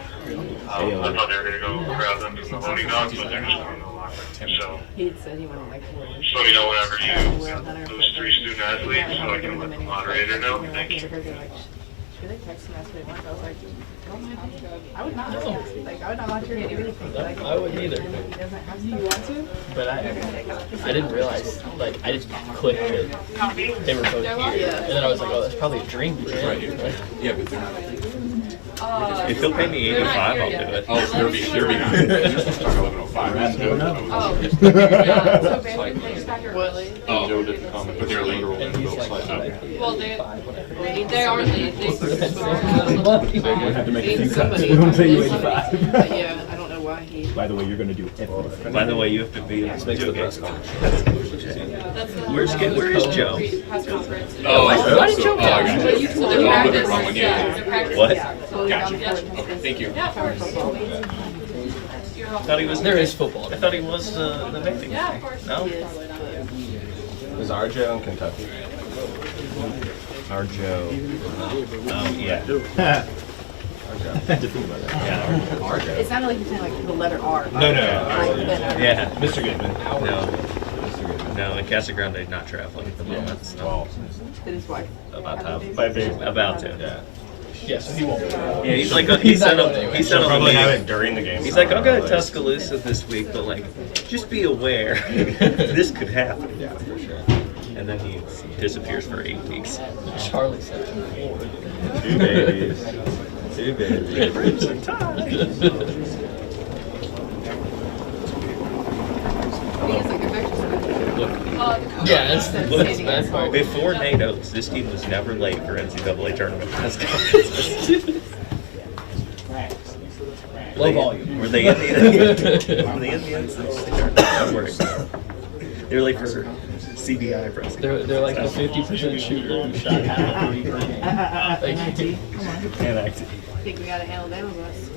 I thought they were gonna go grab them from the loading dock, but they're just going to the locker room. So He said he wanted like just let me know whenever you lose 3 student athletes so I can let the moderator know. Thank you. Should I text him? That's what he wanted. I was like, I would not. Like, I would not want you to do anything. Like, I wouldn't either. He doesn't have to. You want to? But I didn't realize, like, I just clicked that they were both here. And then I was like, oh, that's probably a dream. Right. Yeah, but they're If he'll pay me $85, I'll do it. Oh, they're behind. Start 11:05. Oh, yeah. So Vanderbilt plays back at Willie. Oh, Joe didn't comment, but they're literal and built slightly. Well, they are lead. We have to make a few cuts. Somebody. We won't pay you 85. But yeah, I don't know why he. By the way, you're gonna do everything. By the way, you have to be This makes the press conference. Where's Joe? Oh, Why did Joe I got come? you. So they're I'll practice. wrong one, yeah. What? Gotcha. Okay, thank you. I thought he was. There is football. I thought he was the vaping. Yeah, of course. No. Is RJ in Kentucky? Arjo. Oh yeah. I had to think about that. Yeah. Arjo. It sounded like you said like the letter R. No. Yeah. Mr. Goodman. No. No, and Casa Grande not traveling at the moment. So Did his wife? About to. Yeah. Yeah, so he won't. Yeah, he's like he sent him. He sent him. Probably have it during the game. He's like, I'll go to Tuscaloosa this week, but like, just be aware this could happen. Yeah, for sure. And then he disappears for 8 weeks. Charlie said 2 babies. 2 babies. Crimson Tide. He is like a Yeah, that's the best part. Before Nate Oates, this team was never late for NCAA tournament press conferences. Low volume. Were they in the NCAA tournament? They were late for CBI press. They're like the 50% shooter who shot half. Like, NIT. Come on. NIT. I think we got an Alabama bus.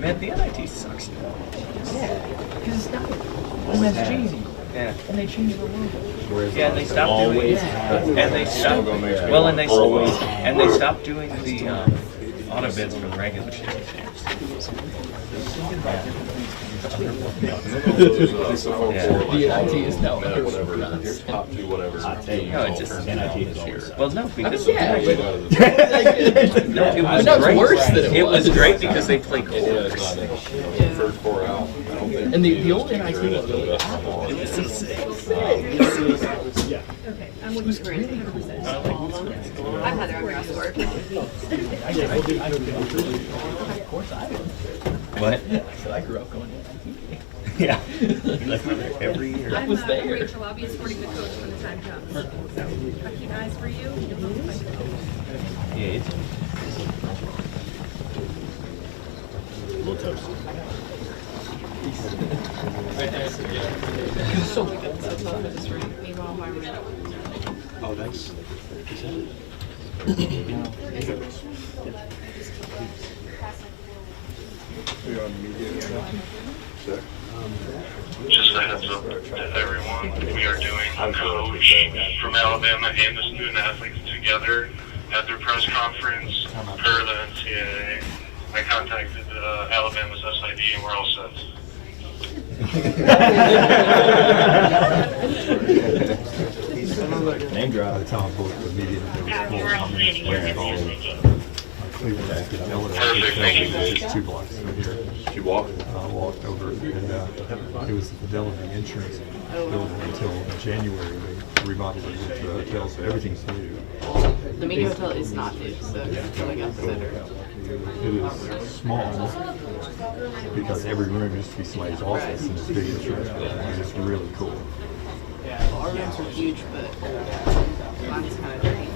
Man, the NIT sucks. Yeah, because it's not MSG. Yeah. And they changed the logo. Yeah, and they stopped doing it. And they stopped. Well, and they stopped doing the auto bids for the regular championships. The NIT is now whatever. Here's top two, whatever. No, it just NIT is over. well, no, because Yeah, no, it was But no, it's great. worse than it was. It was great because they play chorus. First four out. I don't think. And the old NIT was really awful. Okay, I'm with Who's great? 100%. I'm Heather, I'm your escort. What? So I grew up going to Yeah. Every year. I was there. Rachel, I'll be escorting the coach when the time comes. So, I keep eyes for you. You'll know if I can. Yeah, it's Little toast. It's so good. Meanwhile, my room. Oh, that's. We're on media. Check. Just a heads up to everyone, we are doing a coach from Alabama and the student athletes together at their press conference per the NCAA. I contacted Alabama's SID and we're all set. Name drop. The top book of media. Cleveland acted. Perfect, thank you. It's just 2 blocks from here. You walked? I walked over, and it was the Fidelity Insurance building until January. They remodeled it into a hotel, so everything's new. The media hotel is not new, so it's filling up the center. It is small because every room used to be somebody's office in this big insurance building. It's really cool. Our rooms are huge, but mine's kind of dirty.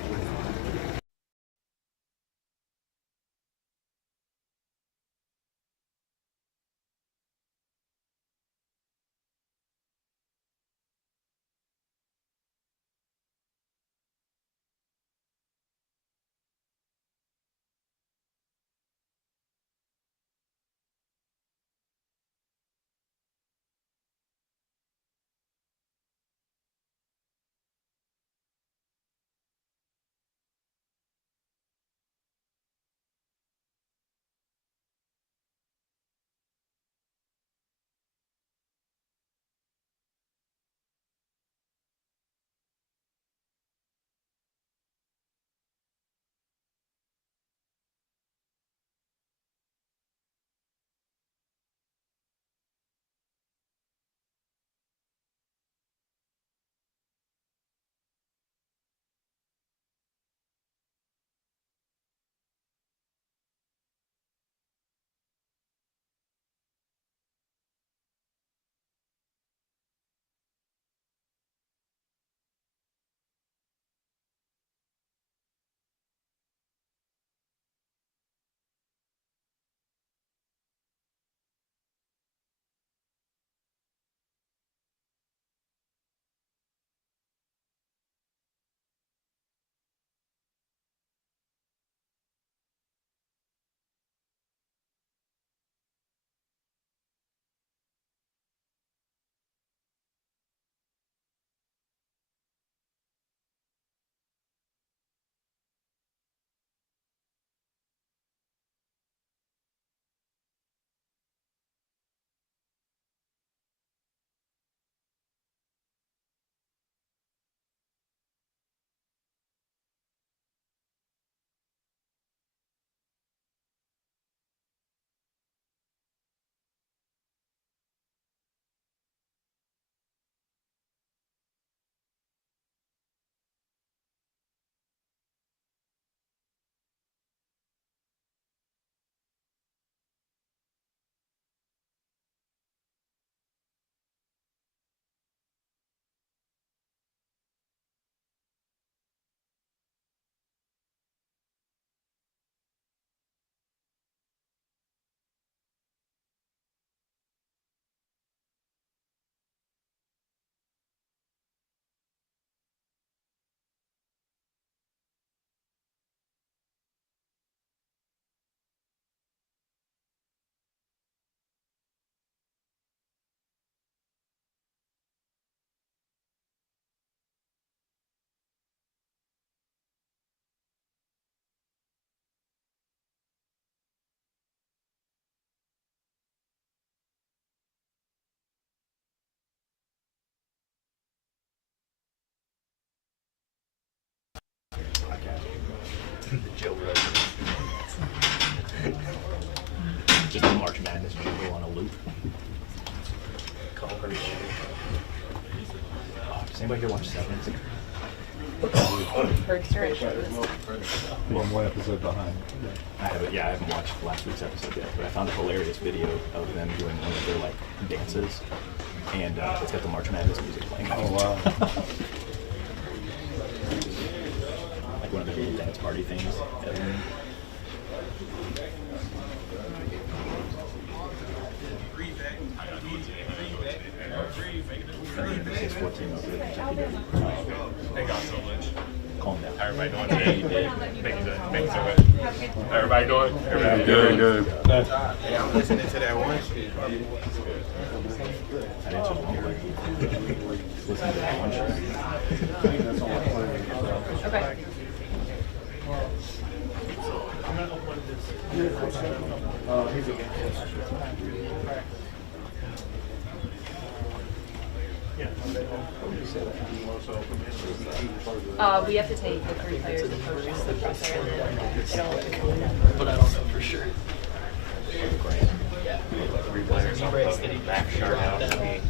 guys go on a loop. Does anybody here watch Severance? Well, one episode behind. I haven't watched last week's episode yet, but I found a hilarious video of them doing one of their like dances, and it's got the March Madness music playing. Oh wow! Like one of the little dance party things. It's 14 over the Kentucky Derby. They got so much. Calm down. Everybody doing today? You did. Thank you, thank you so much. Everybody doing? Everybody Good, good. Hey, I'm listening to that one. I didn't just want to listen to that one. Okay. We have to take the 3 players and coaches to the presser, and then it'll. But I don't know for sure. Yeah. 3 players on the back shot out to me.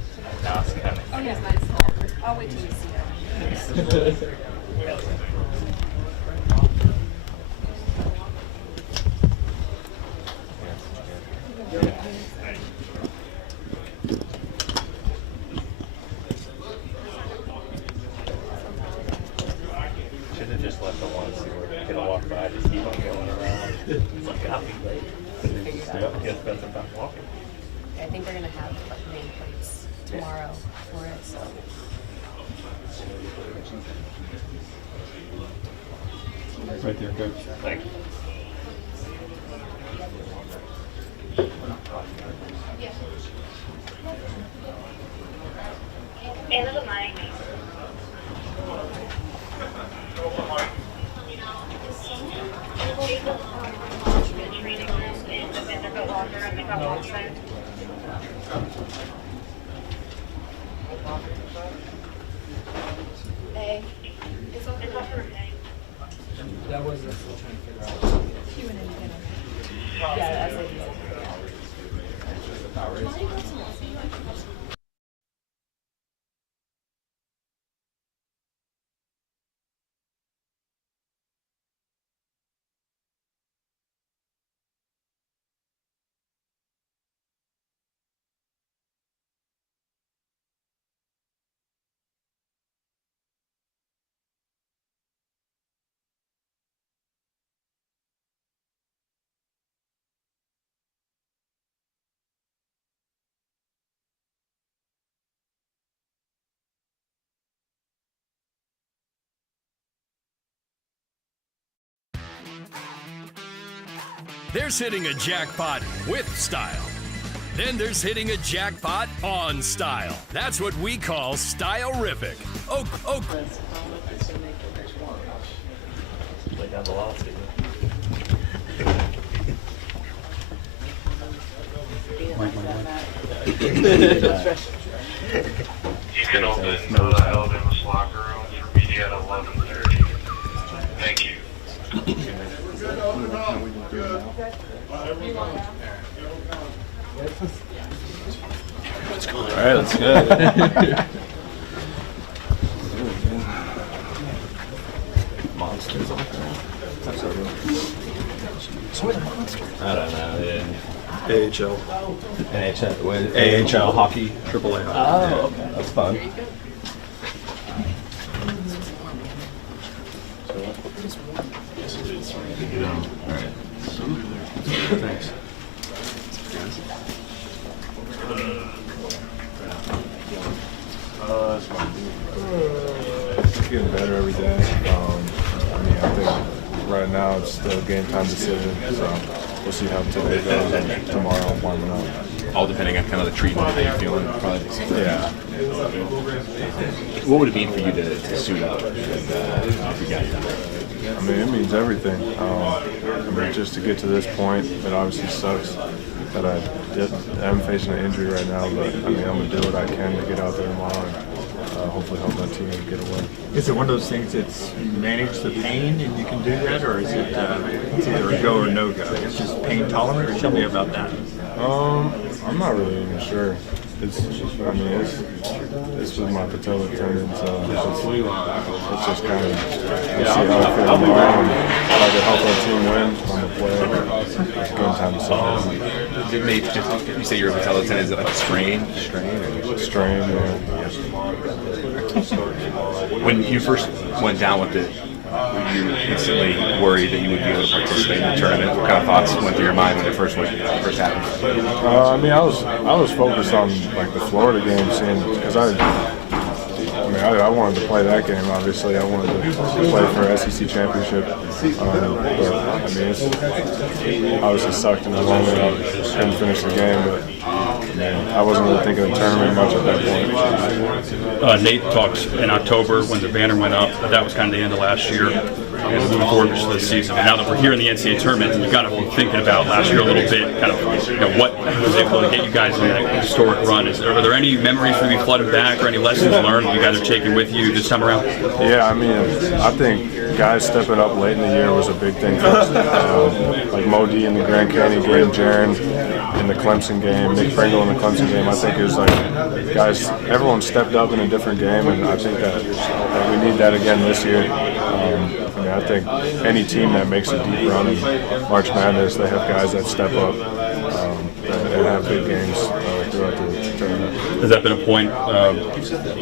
Now it's kind of. Oh, yes, mine's small. I'll wait till you see it. Should have just left the one see where they could walk by, just keep on going around. It's like, I'll be late. Yes, that's about walking. I think they're gonna have like nameplates tomorrow for it, so. Right there, coach. Thank you. End of the mic. Training room in the Vanderbilt locker. I think I'm on site. Hey. It's okay. That was the still trying to figure out. Q&A. Yeah, that's it. There's hitting a jackpot with style. Then there's hitting a jackpot on style. That's what we call Style-rific. Lay down the law, You can open Alabama's locker room for media at 11:30. Thank you. All right, let's go. Monsters on I don't know. Yeah. AHL. AHL hockey, AAA hockey. Oh, okay. That's fun. All right. Thanks. It's getting better every day. I think right now it's still game time decision, so we'll see how today goes and tomorrow I'm warming up. All depending on kind of the treatment that you're feeling. Probably. Yeah. What would it mean for you to suit up and if you got that? I mean, it means everything. Just to get to this point, it obviously sucks that I'm facing an injury right now, but I mean, I'm gonna do what I can to get out there tomorrow and hopefully help that team get away. Is it one of those things that's you manage the pain and you can do that, or is it it's either a go or no go? It's just pain tolerant, or tell me about that. I'm not really even sure. It's with my patella tendon, so it's just kind of see how I feel tomorrow, and if I can help our team win on the play. It's game time to solve. You say your patella tendon, is it like a strain? Strain, yeah. When you first went down with it, were you instantly worried that you would be able to participate in the tournament? What kind of thoughts went through your mind when it first happened? I was focused on like the Florida game, because I wanted to play that game. Obviously, I wanted to play for SEC championship. But it's obviously sucked in the moment. I couldn't finish the game, but I wasn't really thinking of the tournament much at that point. Nate talked in October when the banner went up that was kind of the end of last year and moving forward to this season. And now that we're here in the NCAA tournament, you've got to be thinking about last year a little bit, kind of what was able to get you guys in that historic run. Are there any memories maybe flooded back or any lessons learned you guys are taking with you this time around? Yeah, I think guys stepping up late in the year was a big thing for us. Like Modi in the Grand Canyon game, Jaron in the Clemson game, Nick Pringle in the Clemson game. I think it was like guys, everyone stepped up in a different game, and I think that we need that again this year. I think any team that makes a deep run in March Madness, they have guys that step up and have big games throughout the tournament. Has that been a point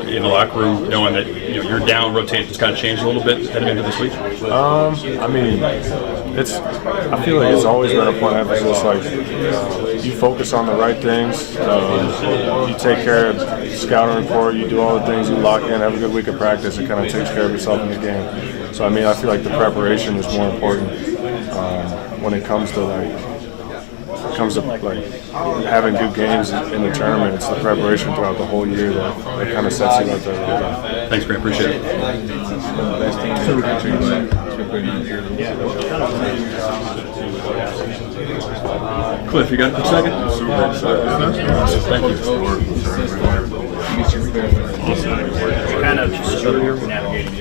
in the locker room, knowing that you're down, rotation's kind of changed a little bit heading into this week? I feel like it's always been a point of emphasis. Like you focus on the right things, you take care of scouting report, you do all the things, you lock in, have a good week of practice, it kind of takes care of itself in the game. So I feel like the preparation is more important when it comes to having good games in the tournament. It's the preparation throughout the whole year that kind of sets you up there. Thanks, Grant. Appreciate it. Cliff, you got a quick second? Thank you. Kind of just navigating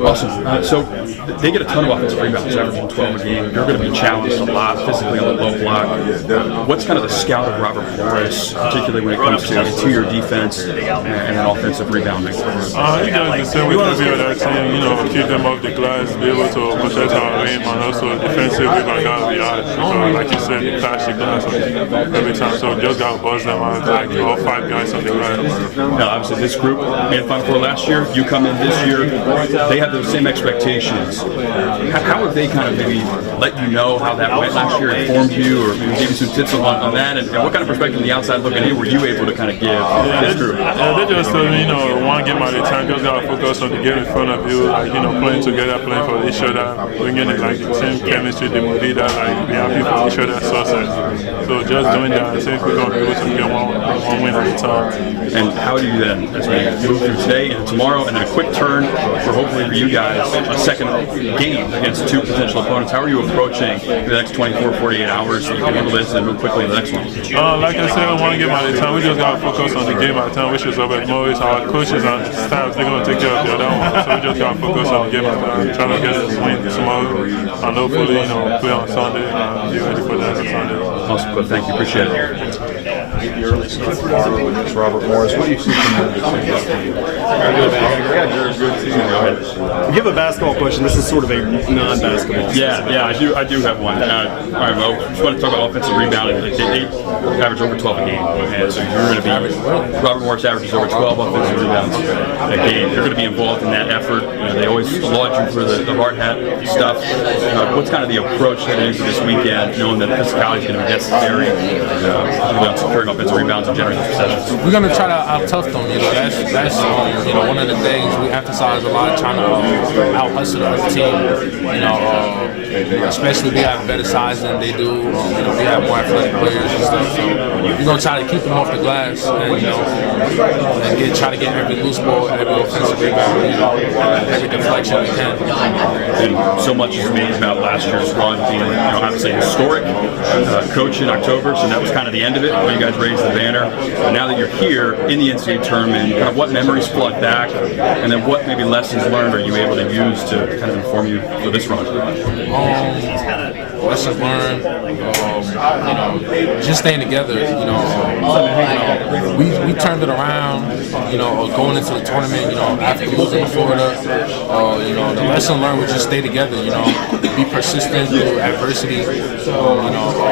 Awesome. So they get a ton of offensive rebounds, averaging 12 a game. You're going to be challenged a lot physically on the low block. What's kind of the scout of Robert Morris, particularly when it comes to your defense and then offensive rebounding? He does the same. We want to be with our team, keep them off the glass, be able to protect our rim, and also defensively, like gotta be hard. Like you said, they crash the glass every time. So just gotta buzz them out, like all 5 guys on the glass. Now, obviously, this group made Final Four last year. You come in this year. They have those same expectations. How have they kind of maybe let you know how that went last year, informed you, or maybe gave you some tips on that? And what kind of perspective on the outside looking in were you able to kind of give this group? They just told me, one game at a time, just gotta focus on the game in front of you, playing together, playing for each other, bringing the same chemistry, the leader, be happy for each other's success. So just doing that, I think we're gonna be able to get one win at a time. And how do you then, as we move through today and tomorrow, and then a quick turn for hopefully for you guys, a second game against 2 potential opponents, how are you approaching the next 24, 48 hours so you can handle this and move quickly to the next one? Like I said, one game at a time. We just got to focus on the game at a time, which is Robert Morris. Our coaches and staff, they're going to take care of the other one. So we just got to focus on the game at a time, trying to get this win tomorrow, and hopefully, play on Sunday and be ready for that on Sunday. Awesome, Cliff. Thank you. Appreciate it. The early start tomorrow against Robert Morris. What do you see from them? If you have a basketball question, this is sort of a non-basketball. Yeah, I do have one. All right, well, just want to talk about offensive rebounding. They average over 12 a game, and so you're going to be Robert Morris averages over 12 offensive rebounds a game. You're going to be involved in that effort. They always laud you for the hard hat stuff. What's kind of the approach heading into this weekend, knowing that physicality is going to be necessary? securing offensive rebounds and generating possessions? We're gonna try to out-tough them. That's one of the things we emphasize a lot, trying to out-hustle the other team. Especially we have better size than they do. We have more athletic players and stuff. So we're gonna try to keep them off the glass, and try to get every loose ball, every offensive rebound, every deflection we can. And so much is made about last year's run being, obviously historic. Coach in October, so that was kind of the end of it when you guys raised the banner. But now that you're here in the NCAA tournament, kind of what memories flood back, and then what maybe lessons learned are you able to use to kind of inform you for this run? Lessons learned, just staying together. We turned it around. Going into the tournament. After losing to Florida, the lesson learned was just stay together. Be persistent through adversity.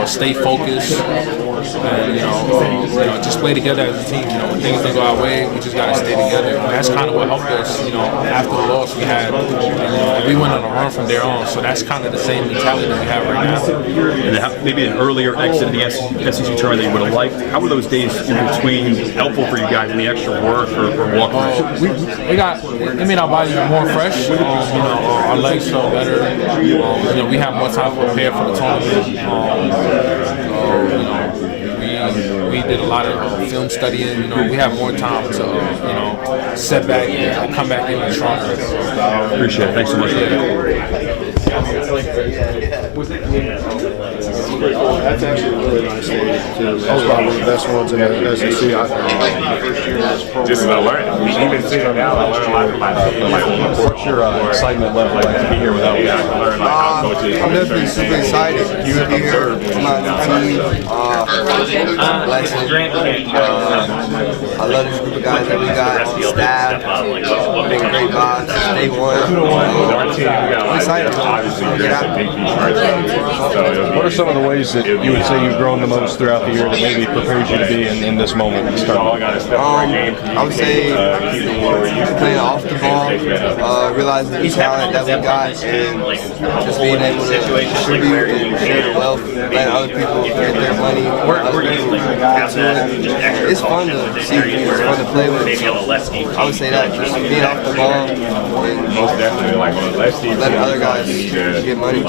Stay focused, and just play together as a team. When things don't go our way, we just gotta stay together. And that's kind of what helped us. After the loss we had, we went on a run from there on. So that's kind of the same mentality that we have right now. And maybe an earlier exit of the SEC tournament that you would have liked. How were those days in between helpful for you guys? Any extra work or it made our bodies more fresh. Our legs felt better. We have more time to prepare for the tournament. We did a lot of film studying. We have more time to set back and come back even stronger. Appreciate it. Thanks so much. That's actually a really nice stadium too. That's probably one of the best ones in the SEC. Just about learning. Even sitting down, I learned a lot from my What's your excitement level to be here without you? I learned how coaches. I'm definitely super excited to be here with my team. I love this group of guys that we got on staff. Been great vibes since day one. I'm excited. What are some of the ways that you would say you've grown the most throughout the year that maybe prepares you to be in this moment? I would say playing off the ball, realizing the talent that we got, and just being able to contribute and share the wealth, letting other people get their money. It's fun to see, it's fun to play with. I would say that, just being off the ball and letting other guys get money.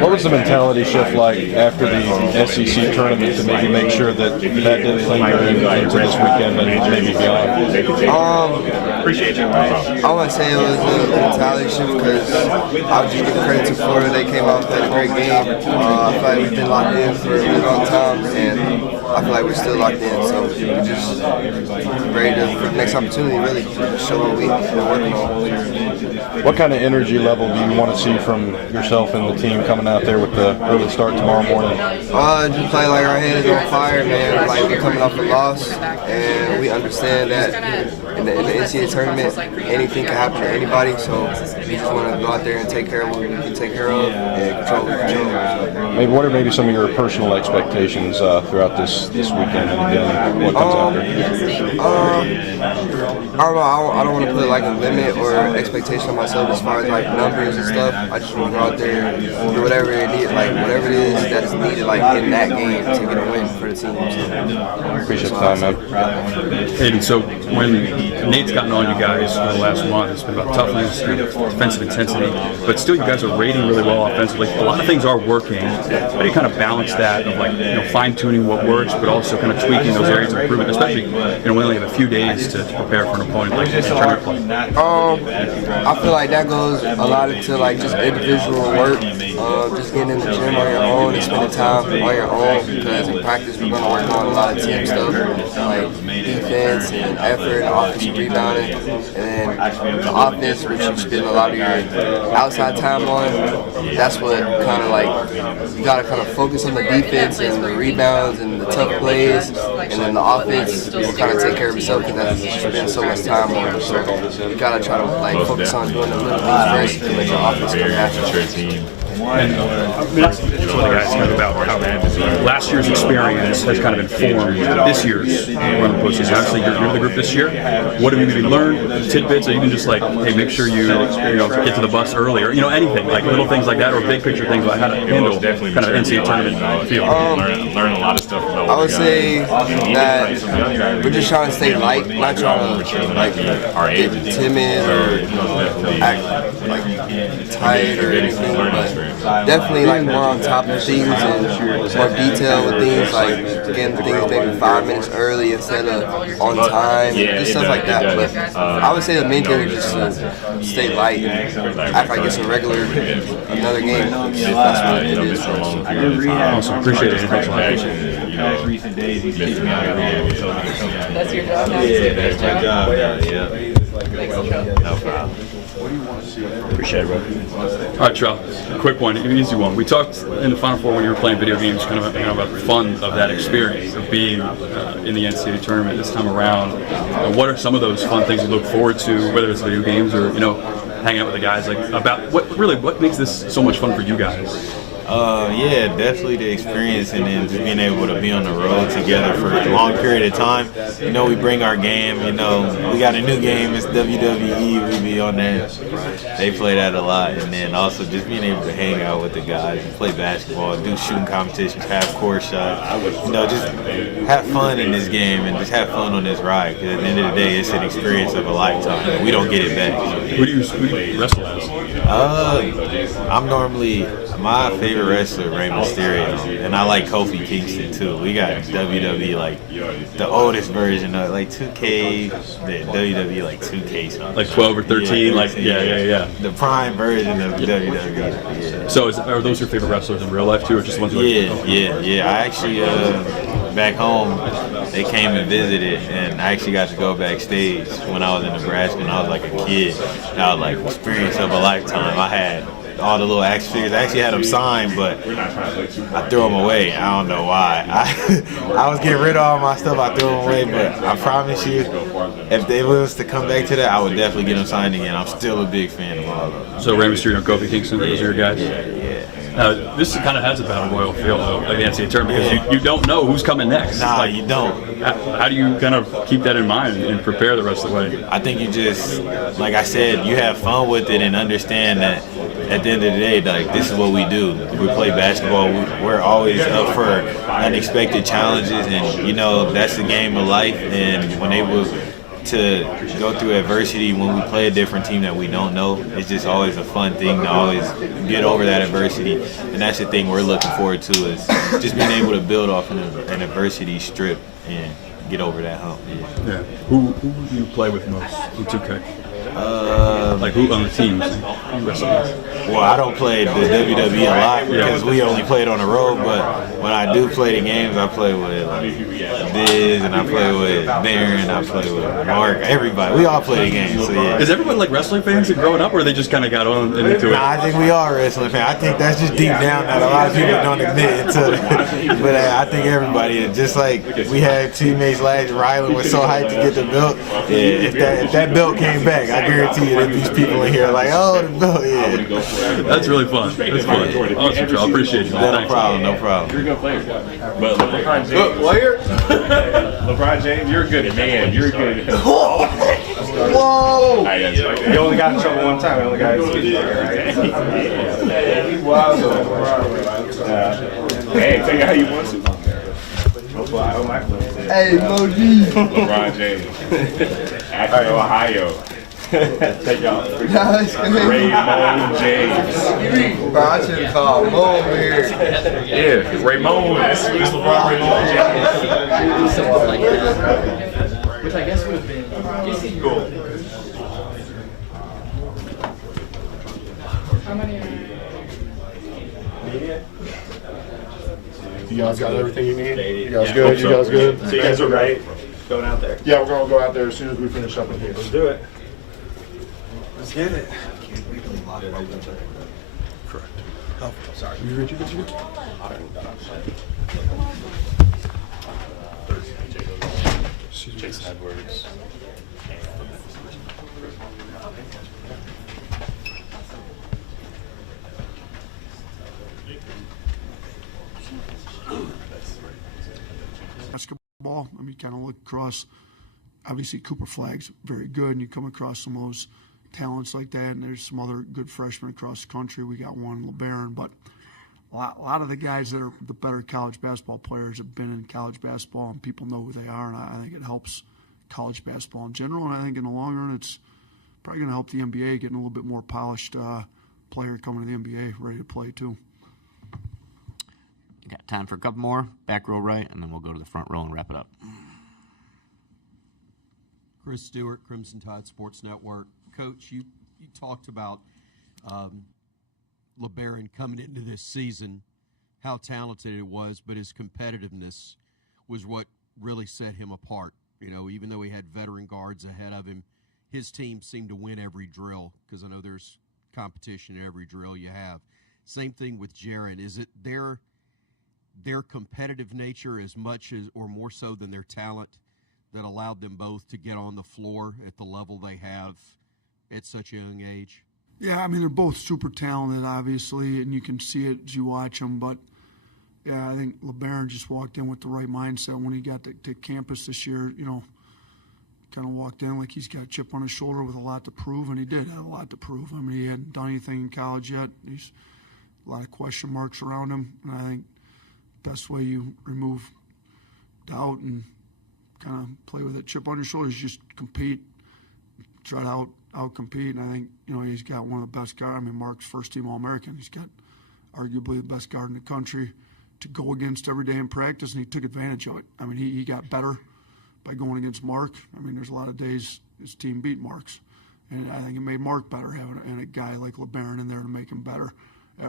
What was the mentality shift like after the SEC tournament to maybe make sure that didn't linger into this weekend and maybe beyond? Appreciate you. I want to say it was a mentality shift because I would just give credit to Florida. They came out and played a great game. I feel like we've been locked in for a really long time, and I feel like we're still locked in. So we're just ready for the next opportunity, really, to show what we've been working on. What kind of energy level do you want to see from yourself and the team coming out there with the early start tomorrow morning? Just play like our head is on fire, man. Like we're coming off a loss, and we understand that in the NCAA tournament, anything can happen to anybody. So we just want to go out there and take care of what we can take care of and control what we control. Maybe what are maybe some of your personal expectations throughout this weekend and again, what comes after? I don't want to put like a limit or expectation on myself as far as like numbers and stuff. I just want to go out there and do whatever it needs, like whatever it is that's needed, like in that game to get a win for the team. So, appreciate the time, man. And so when Nate's gotten on you guys for the last month, it's been about toughness, defensive intensity, but still you guys are rating really well offensively. A lot of things are working. How do you kind of balance that of like fine-tuning what works, but also kind of tweaking those areas of improvement, especially we only have a few days to prepare for an opponent like this? I feel like that goes a lot into like just individual work, just getting in the gym on your own and spending time on your own, because in practice we're going to work on a lot of team stuff like defense and effort and offensive rebounding, and then the offense, which you spend a lot of your outside time on, that's what kind of like you got to kind of focus on the defense and the rebounds and the tough plays, and then the offense will kind of take care of itself because that's what you spend so much time on. So you got to try to like focus on doing the little things first to make your offense come after. And some of the guys talk about how last year's experience has kind of informed this year's run of postseason. Obviously, you're the group this year. What have you maybe learned, tidbits, or even just like, hey, make sure you get to the bus early, or anything like little things like that, or big picture things about how to handle kind of NCAA tournament field. Learn a lot of stuff. stuff. I would say that we're just trying to stay light, not trying to like get timid or act like tight or anything, but definitely like more on top of things and more detail with things, like getting things maybe 5 minutes early instead of on time, just stuff like that. But I would say the main thing is just to stay light and act like it's a regular another game. That's what it is for us. Awesome. Appreciate it. Recent days, he's teaching me how to read. That's your job now? Yeah, that's my job now, yeah. No problem. Appreciate it, bro. All right, Trell, quick one, an easy one. We talked in the Final Four when you were playing video games, kind of about the fun of that experience of being in the NCAA tournament this time around. What are some of those fun things you look forward to, whether it's video games or hanging out with the guys? Like about what makes this so much fun for you guys? Yeah, definitely the experience and then just being able to be on the road together for a long period of time. We bring our game, we got a new game, it's WWE, we be on there. They play that a lot. And then also just being able to hang out with the guys, play basketball, do shooting competitions, half-court shots. Just have fun in this game and just have fun on this ride. Because at the end of the day, it's an experience of a lifetime. And we don't get it back. Who do you wrestle as? I'm normally, my favorite wrestler, Rey Mysterio, and I like Kofi Kingston too. We got WWE like the oldest version of like 2K, WWE like 2K something. Like 12 or 13, yeah. The prime version of WWE. Yeah. So are those your favorite wrestlers in real life too, or just ones? Yeah. I actually back home they came and visited, and I actually got to go backstage when I was in Nebraska and I was like a kid. And I was like experience of a lifetime. I had all the little action figures. I actually had them signed, but I threw them away. I don't know why. I was getting rid of all my stuff. I threw them away, but I promise you, if they was to come back to that, I would definitely get them signed again. I'm still a big fan of all of them. So Rey Mysterio and Kofi Kingston, those are your guys? Yeah. This kind of has a battle royal feel, though, like the NCAA tournament, because you don't know who's coming next. Nah, you don't. How do you kind of keep that in mind and prepare the rest of the way? I think you just, like I said, you have fun with it and understand that at the end of the day, like this is what we do. We play basketball. We're always up for unexpected challenges, and that's the game of life. And when able to go through adversity when we play a different team that we don't know, it's just always a fun thing to always get over that adversity. And that's the thing we're looking forward to, is just being able to build off an adversity strip and get over that hump. Yeah. Who do you play with most in 2K? Like who on the teams? Well, I don't play the WWE a lot because we only played on the road, but when I do play the games, I play with Biz, and I play with Darren, I play with Mark, everybody. We all play the games, so yeah. Is everyone like wrestling fans growing up, or they just kind of got on into it? Nah, I think we are wrestling fans. I think that's just deep down that a lot of people don't admit it to. But I think everybody is. Just like we had teammates last year, Rylan was so hyped to get the belt. Yeah, if that belt came back, I guarantee you there'd be people in here like, oh, the belt, yeah. That's really fun. That's fun. Awesome, Joe. I appreciate you. No problem, no problem. You're a good player. But LeBron James. Good player? LeBron James, you're a good man. You're a good. Whoa! You only got in trouble one time. You only got He's wild, hey, tell you how you want to. Hey, Moji. LeBron James. Akron, Ohio. Take y'all. Raymond James. Bro, I should have called Mo over here. Yeah, Raymond. It's LeBron Raymond James. Something like that. Which I guess would have been. How many You guys got everything you need? You guys good? You guys good? So you guys are right. Going out there. Yeah, we're going to go out there as soon as we finish up in here. Let's do it. Let's get it. Correct. Oh, sorry. You good? You good? You good? Jason Edwards. Basketball, I mean, kind of look across, obviously Cooper Flagg's very good, and you come across some of those talents like that, and there's some other good freshmen across the country. We got one, LeBaron, but a lot of the guys that are the better college basketball players have been in college basketball, and people know who they are, and I think it helps college basketball in general, and I think in the long run it's probably going to help the NBA getting a little bit more polished player coming to the NBA ready to play too. You got time for a couple more, back row right, and then we'll go to the front row and wrap it up. Chris Stewart, Crimson Tide Sports Network. Coach, you talked about LeBaron coming into this season, how talented it was, but his competitiveness was what really set him apart. You know, even though he had veteran guards ahead of him, his team seemed to win every drill, because I know there's competition in every drill you have. Same thing with Jaren. Is it their competitive nature as much as or more so than their talent that allowed them both to get on the floor at the level they have at such a young age? Yeah, I mean, they're both super talented, obviously, and you can see it as you watch them. But, yeah, I think LeBaron just walked in with the right mindset when he got to campus this year. You know, kind of walked in like he's got a chip on his shoulder with a lot to prove, and he did have a lot to prove. I mean, he hadn't done anything in college yet. He's a lot of question marks around him, and I think the best way you remove doubt and kind of play with a chip on your shoulder is just compete, try to out-compete, and I think, you know, he's got one of the best guards. I mean, Mark's first-team All-American. He's got arguably the best guard in the country to go against every day in practice, and he took advantage of it. I mean, he got better by going against Mark. I mean, there's a lot of days his team beat Mark's, and I think it made Mark better having a guy like LeBaron in there to make him better.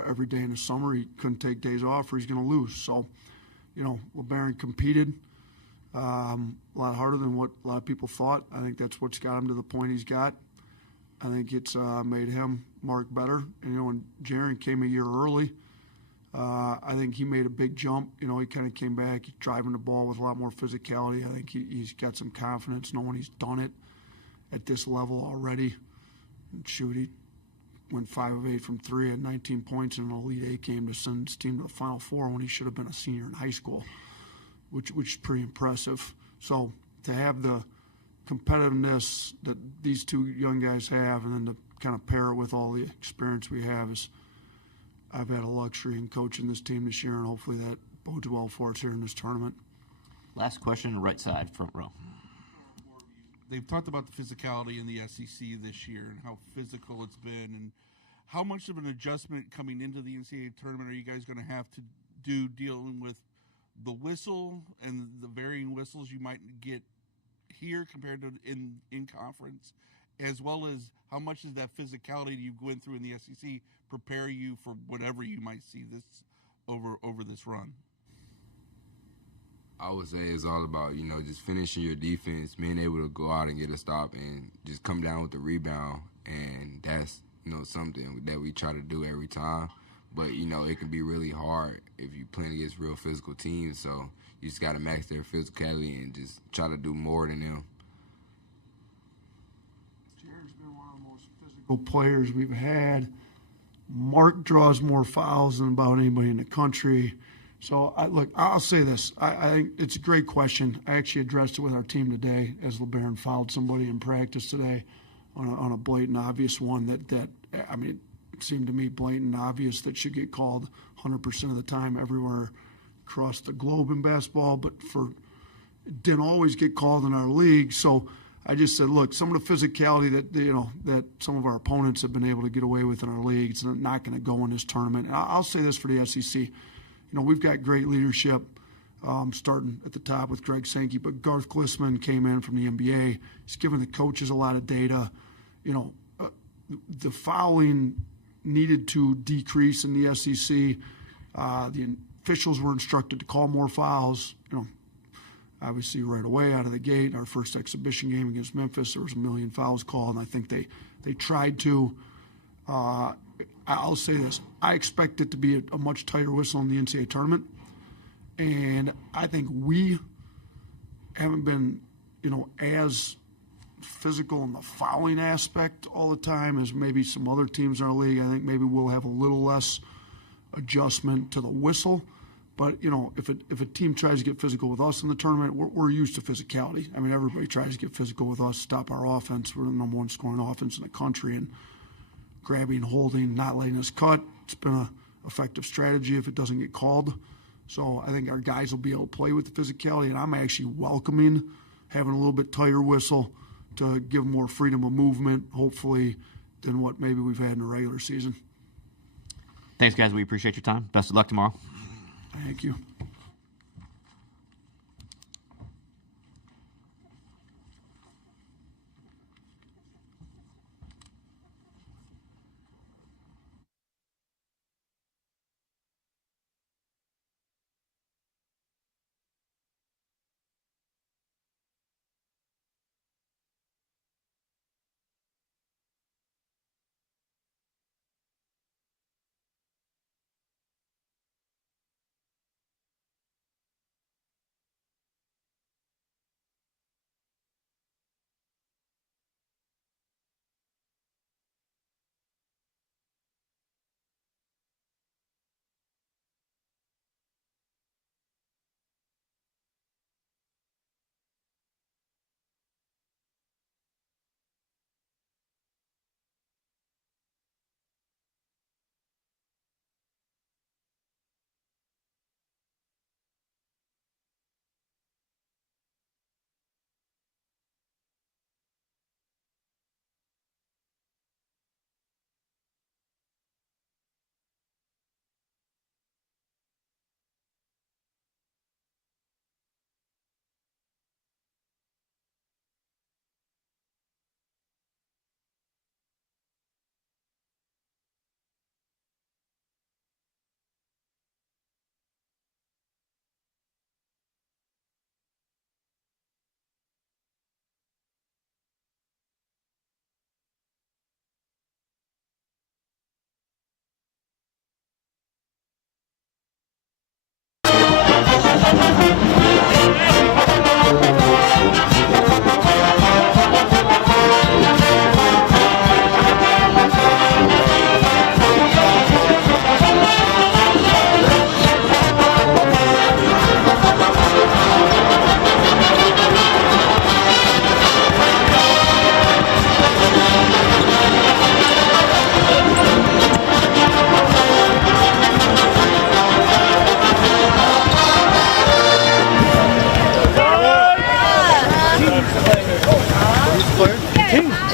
Every day in the summer, he couldn't take days off or he's going to lose. So, you know, LeBaron competed a lot harder than what a lot of people thought. I think that's what's got him to the point he's got. I think it's made him, Mark, better. And, you know, when Jaren came a year early, I think he made a big jump. You know, he kind of came back, he's driving the ball with a lot more physicality. I think he's got some confidence knowing he's done it at this level already. And shoot, he went 5 of 8 from 3, had 19 points in an Elite 8 game to send his team to the Final Four when he should have been a senior in high school, which is pretty impressive. So to have the competitiveness that these two young guys have, and then to kind of pair it with all the experience we have, is I've had a luxury in coaching this team this year, and hopefully that bodes well for us here in this tournament. Last question, right side, front row. They've talked about the physicality in the SEC this year and how physical it's been, and how much of an adjustment coming into the NCAA tournament are you guys going to have to do dealing with the whistle and the varying whistles you might get here compared to in conference, as well as how much does that physicality you went through in the SEC prepare you for whatever you might see this over this run? I would say it's all about, you know, just finishing your defense, being able to go out and get a stop and just come down with the rebound. And that's, you know, something that we try to do every time. But, you know, it can be really hard if you're playing against real physical teams. So you just got to max their physicality and just try to do more than them. Jaren's been one of the most physical players we've had. Mark draws more fouls than about anybody in the country. So, I'll say this. I think it's a great question. I actually addressed it with our team today as LeBaron fouled somebody in practice today on a blatant, obvious one that I mean, it seemed to me blatant, obvious that should get called 100% of the time everywhere across the globe in basketball, but it didn't always get called in our league. So I just said, look, some of the physicality that some of our opponents have been able to get away with in our league, it's not going to go in this tournament. And I'll say this for the SEC. You know, we've got great leadership, starting at the top with Greg Sankey, but Garth Glissman came in from the NBA. He's given the coaches a lot of data. You know, the fouling needed to decrease in the SEC. The officials were instructed to call more fouls. You know, obviously right away out of the gate, our first exhibition game against Memphis, there was 1 million fouls called, and I think they tried to. I'll say this. I expect it to be a much tighter whistle in the NCAA tournament. And I think we haven't been, you know, as physical in the fouling aspect all the time as maybe some other teams in our league. I think maybe we'll have a little less adjustment to the whistle. But, you know, if a team tries to get physical with us in the tournament, we're used to physicality. I mean, everybody tries to get physical with us, stop our offense. We're the number 1 scoring offense in the country, and grabbing, holding, not letting us cut. It's been effective strategy if it doesn't get called. So I think our guys will be able to play with the physicality, and I'm actually welcoming having a little bit tighter whistle to give more freedom of movement, hopefully, than what maybe we've had in the regular season. Thanks, guys. We appreciate your time. Best of luck tomorrow. Thank you.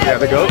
Yeah, the goat.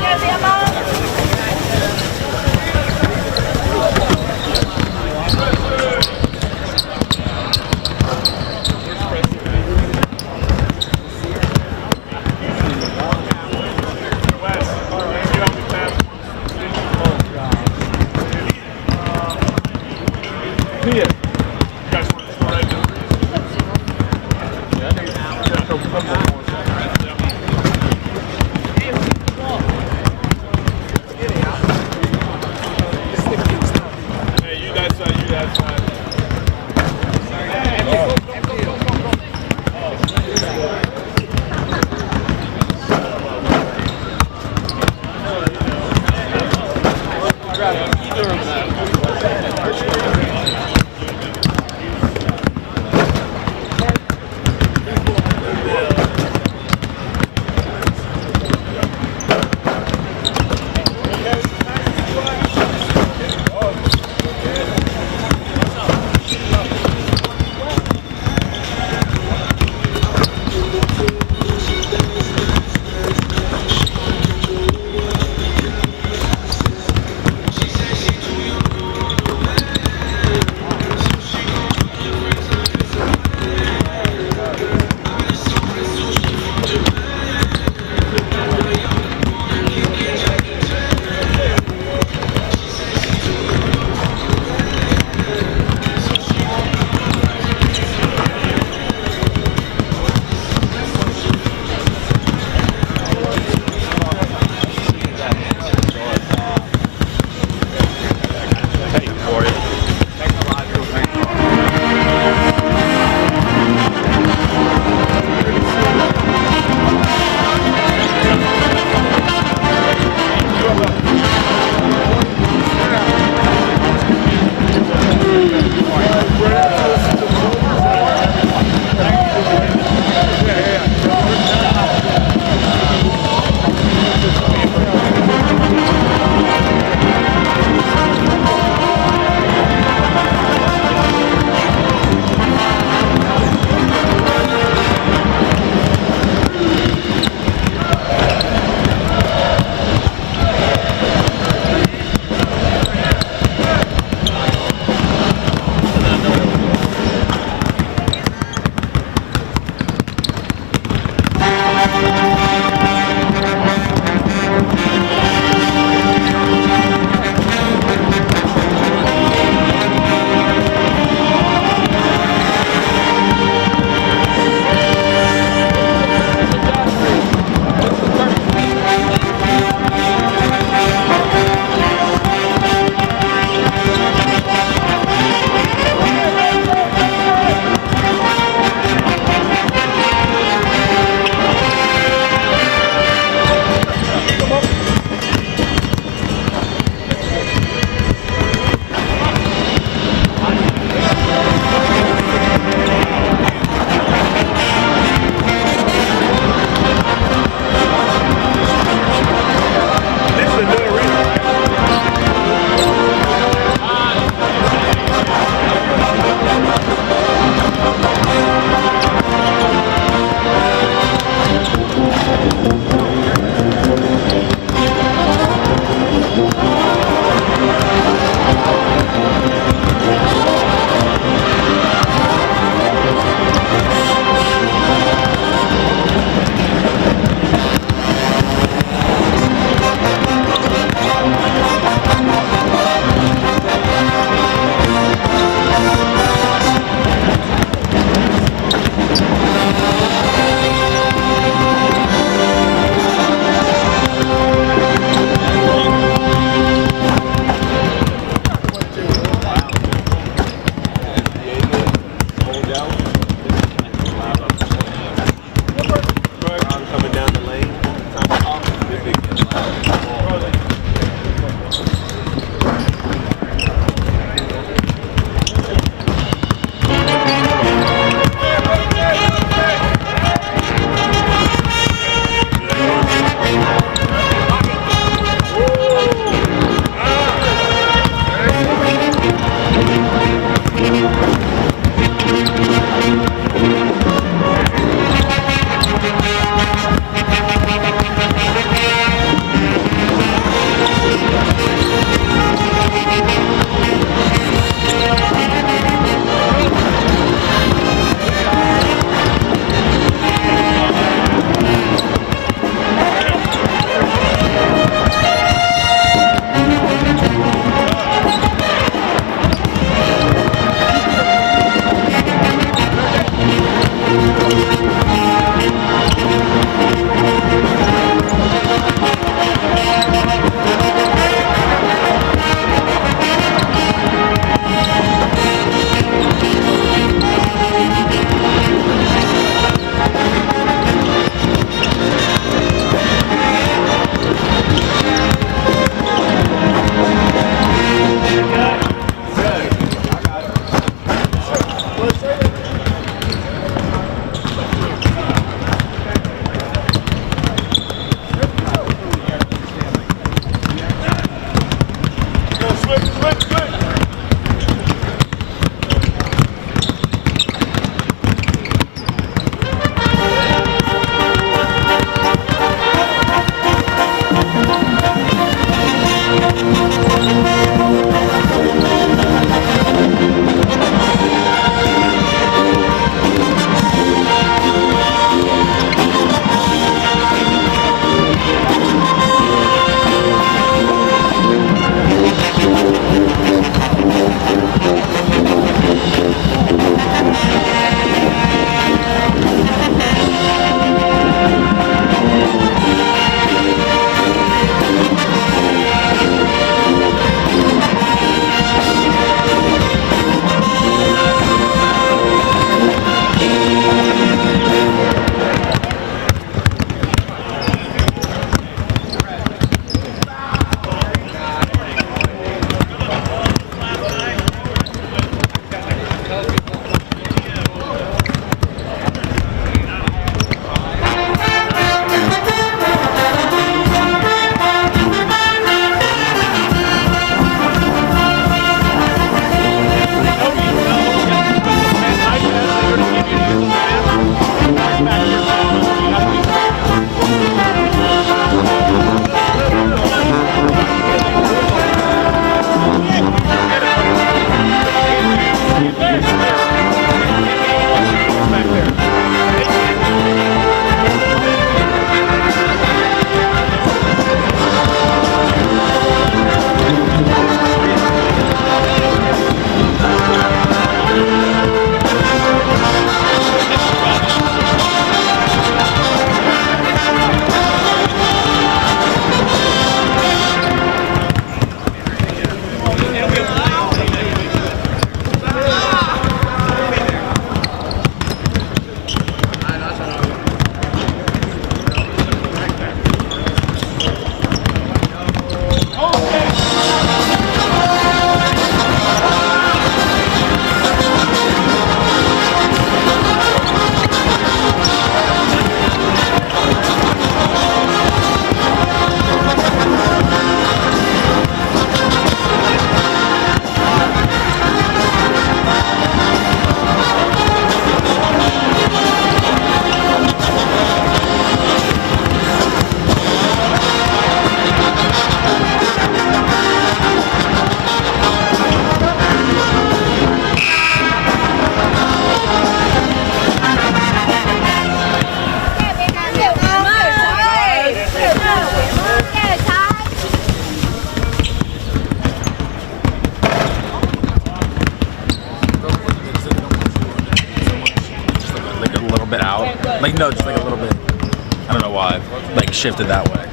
I don't know why, like shifted that way.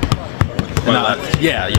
Yeah.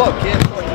Fuck, kid.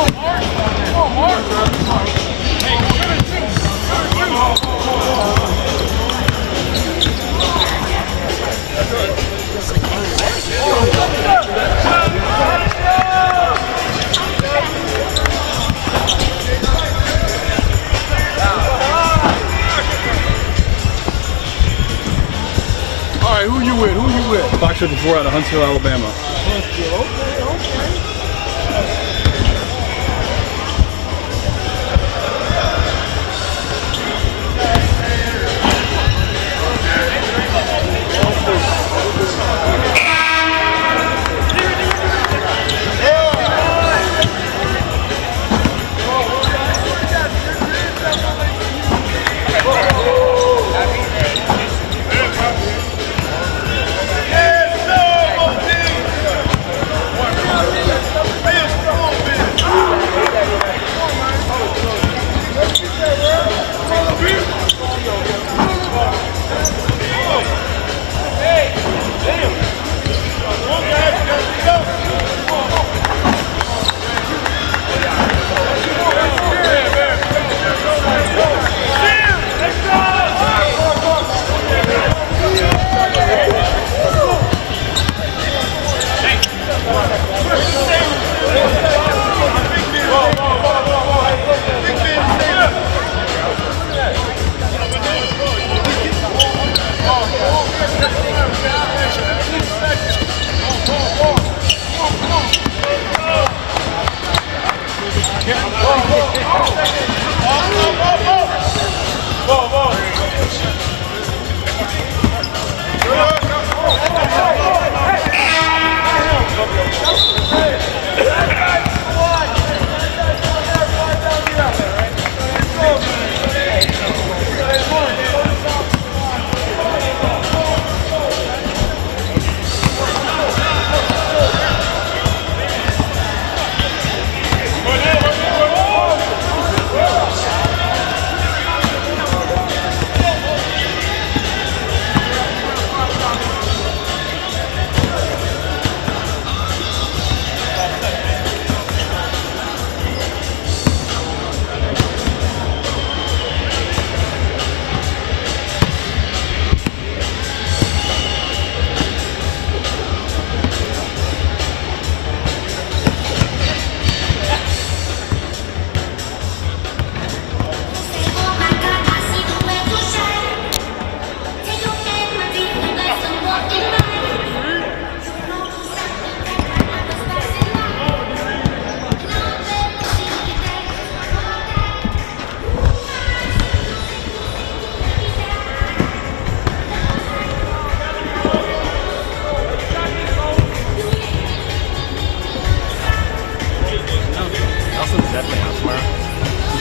All right, who you with? Who you with? Fox 54 out of Huntsville, Alabama.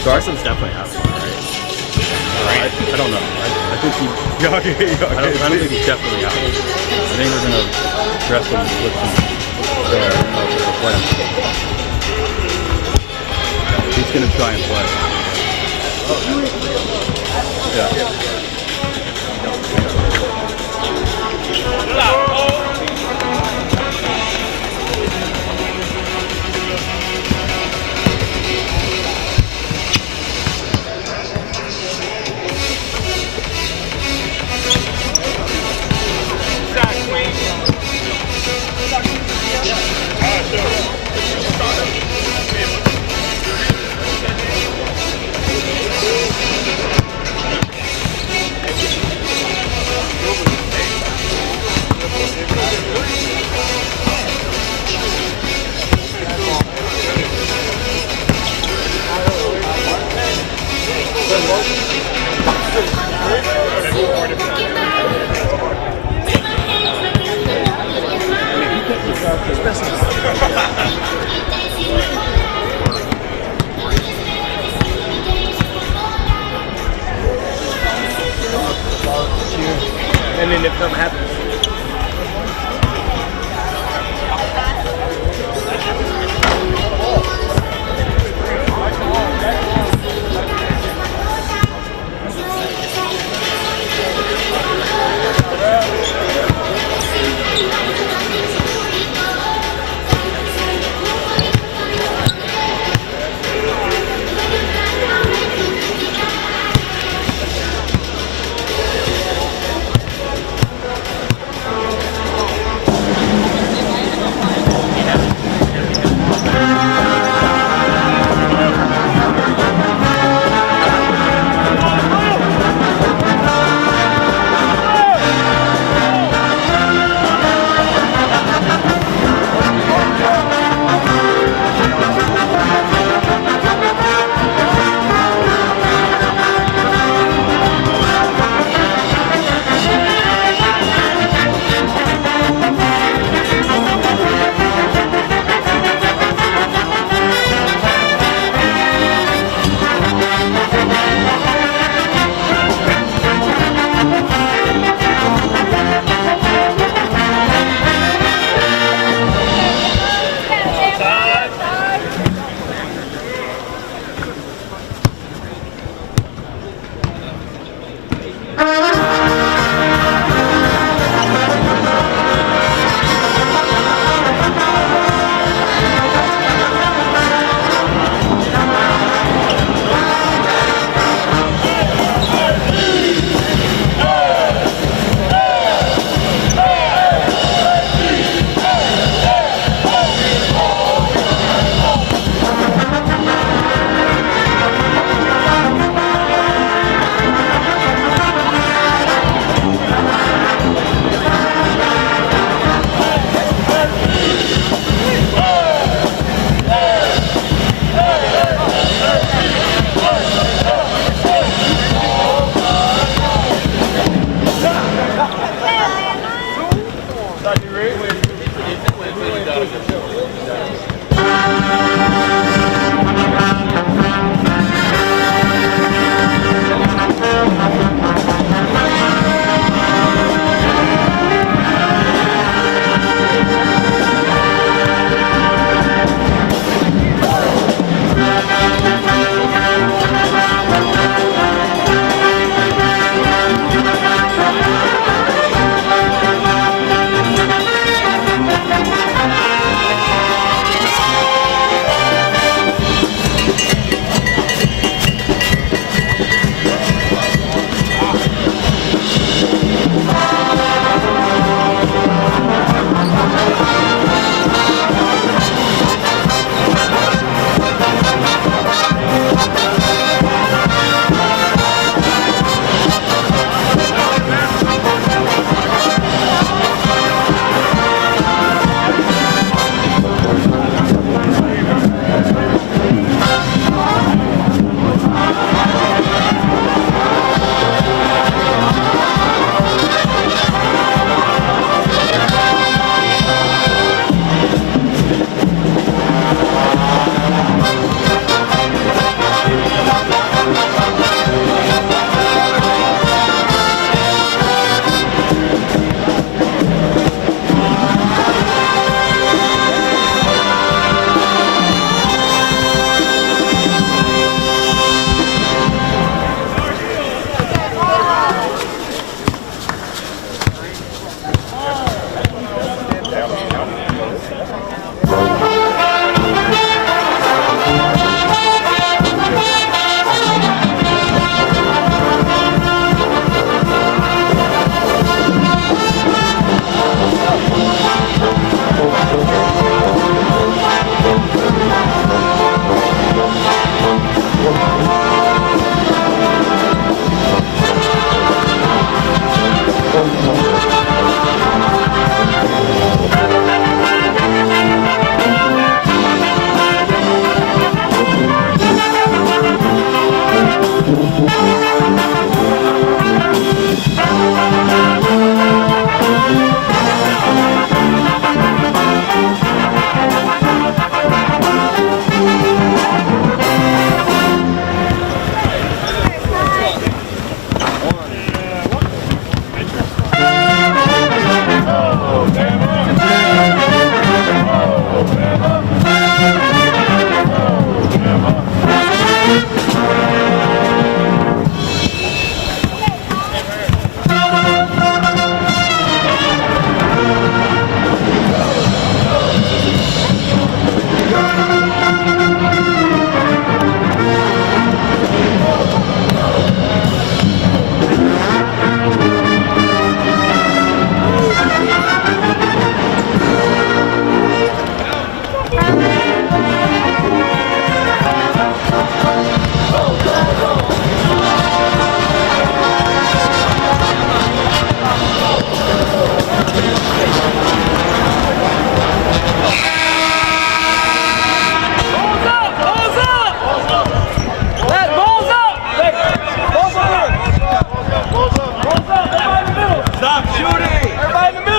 Carson's definitely out tomorrow, right? I don't know. I think he. I don't think he's definitely out. I think we're gonna dress him with some play. He's gonna try and play. Yeah. And then if something happens.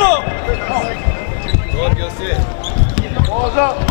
middle. Go up, go sit. Balls up.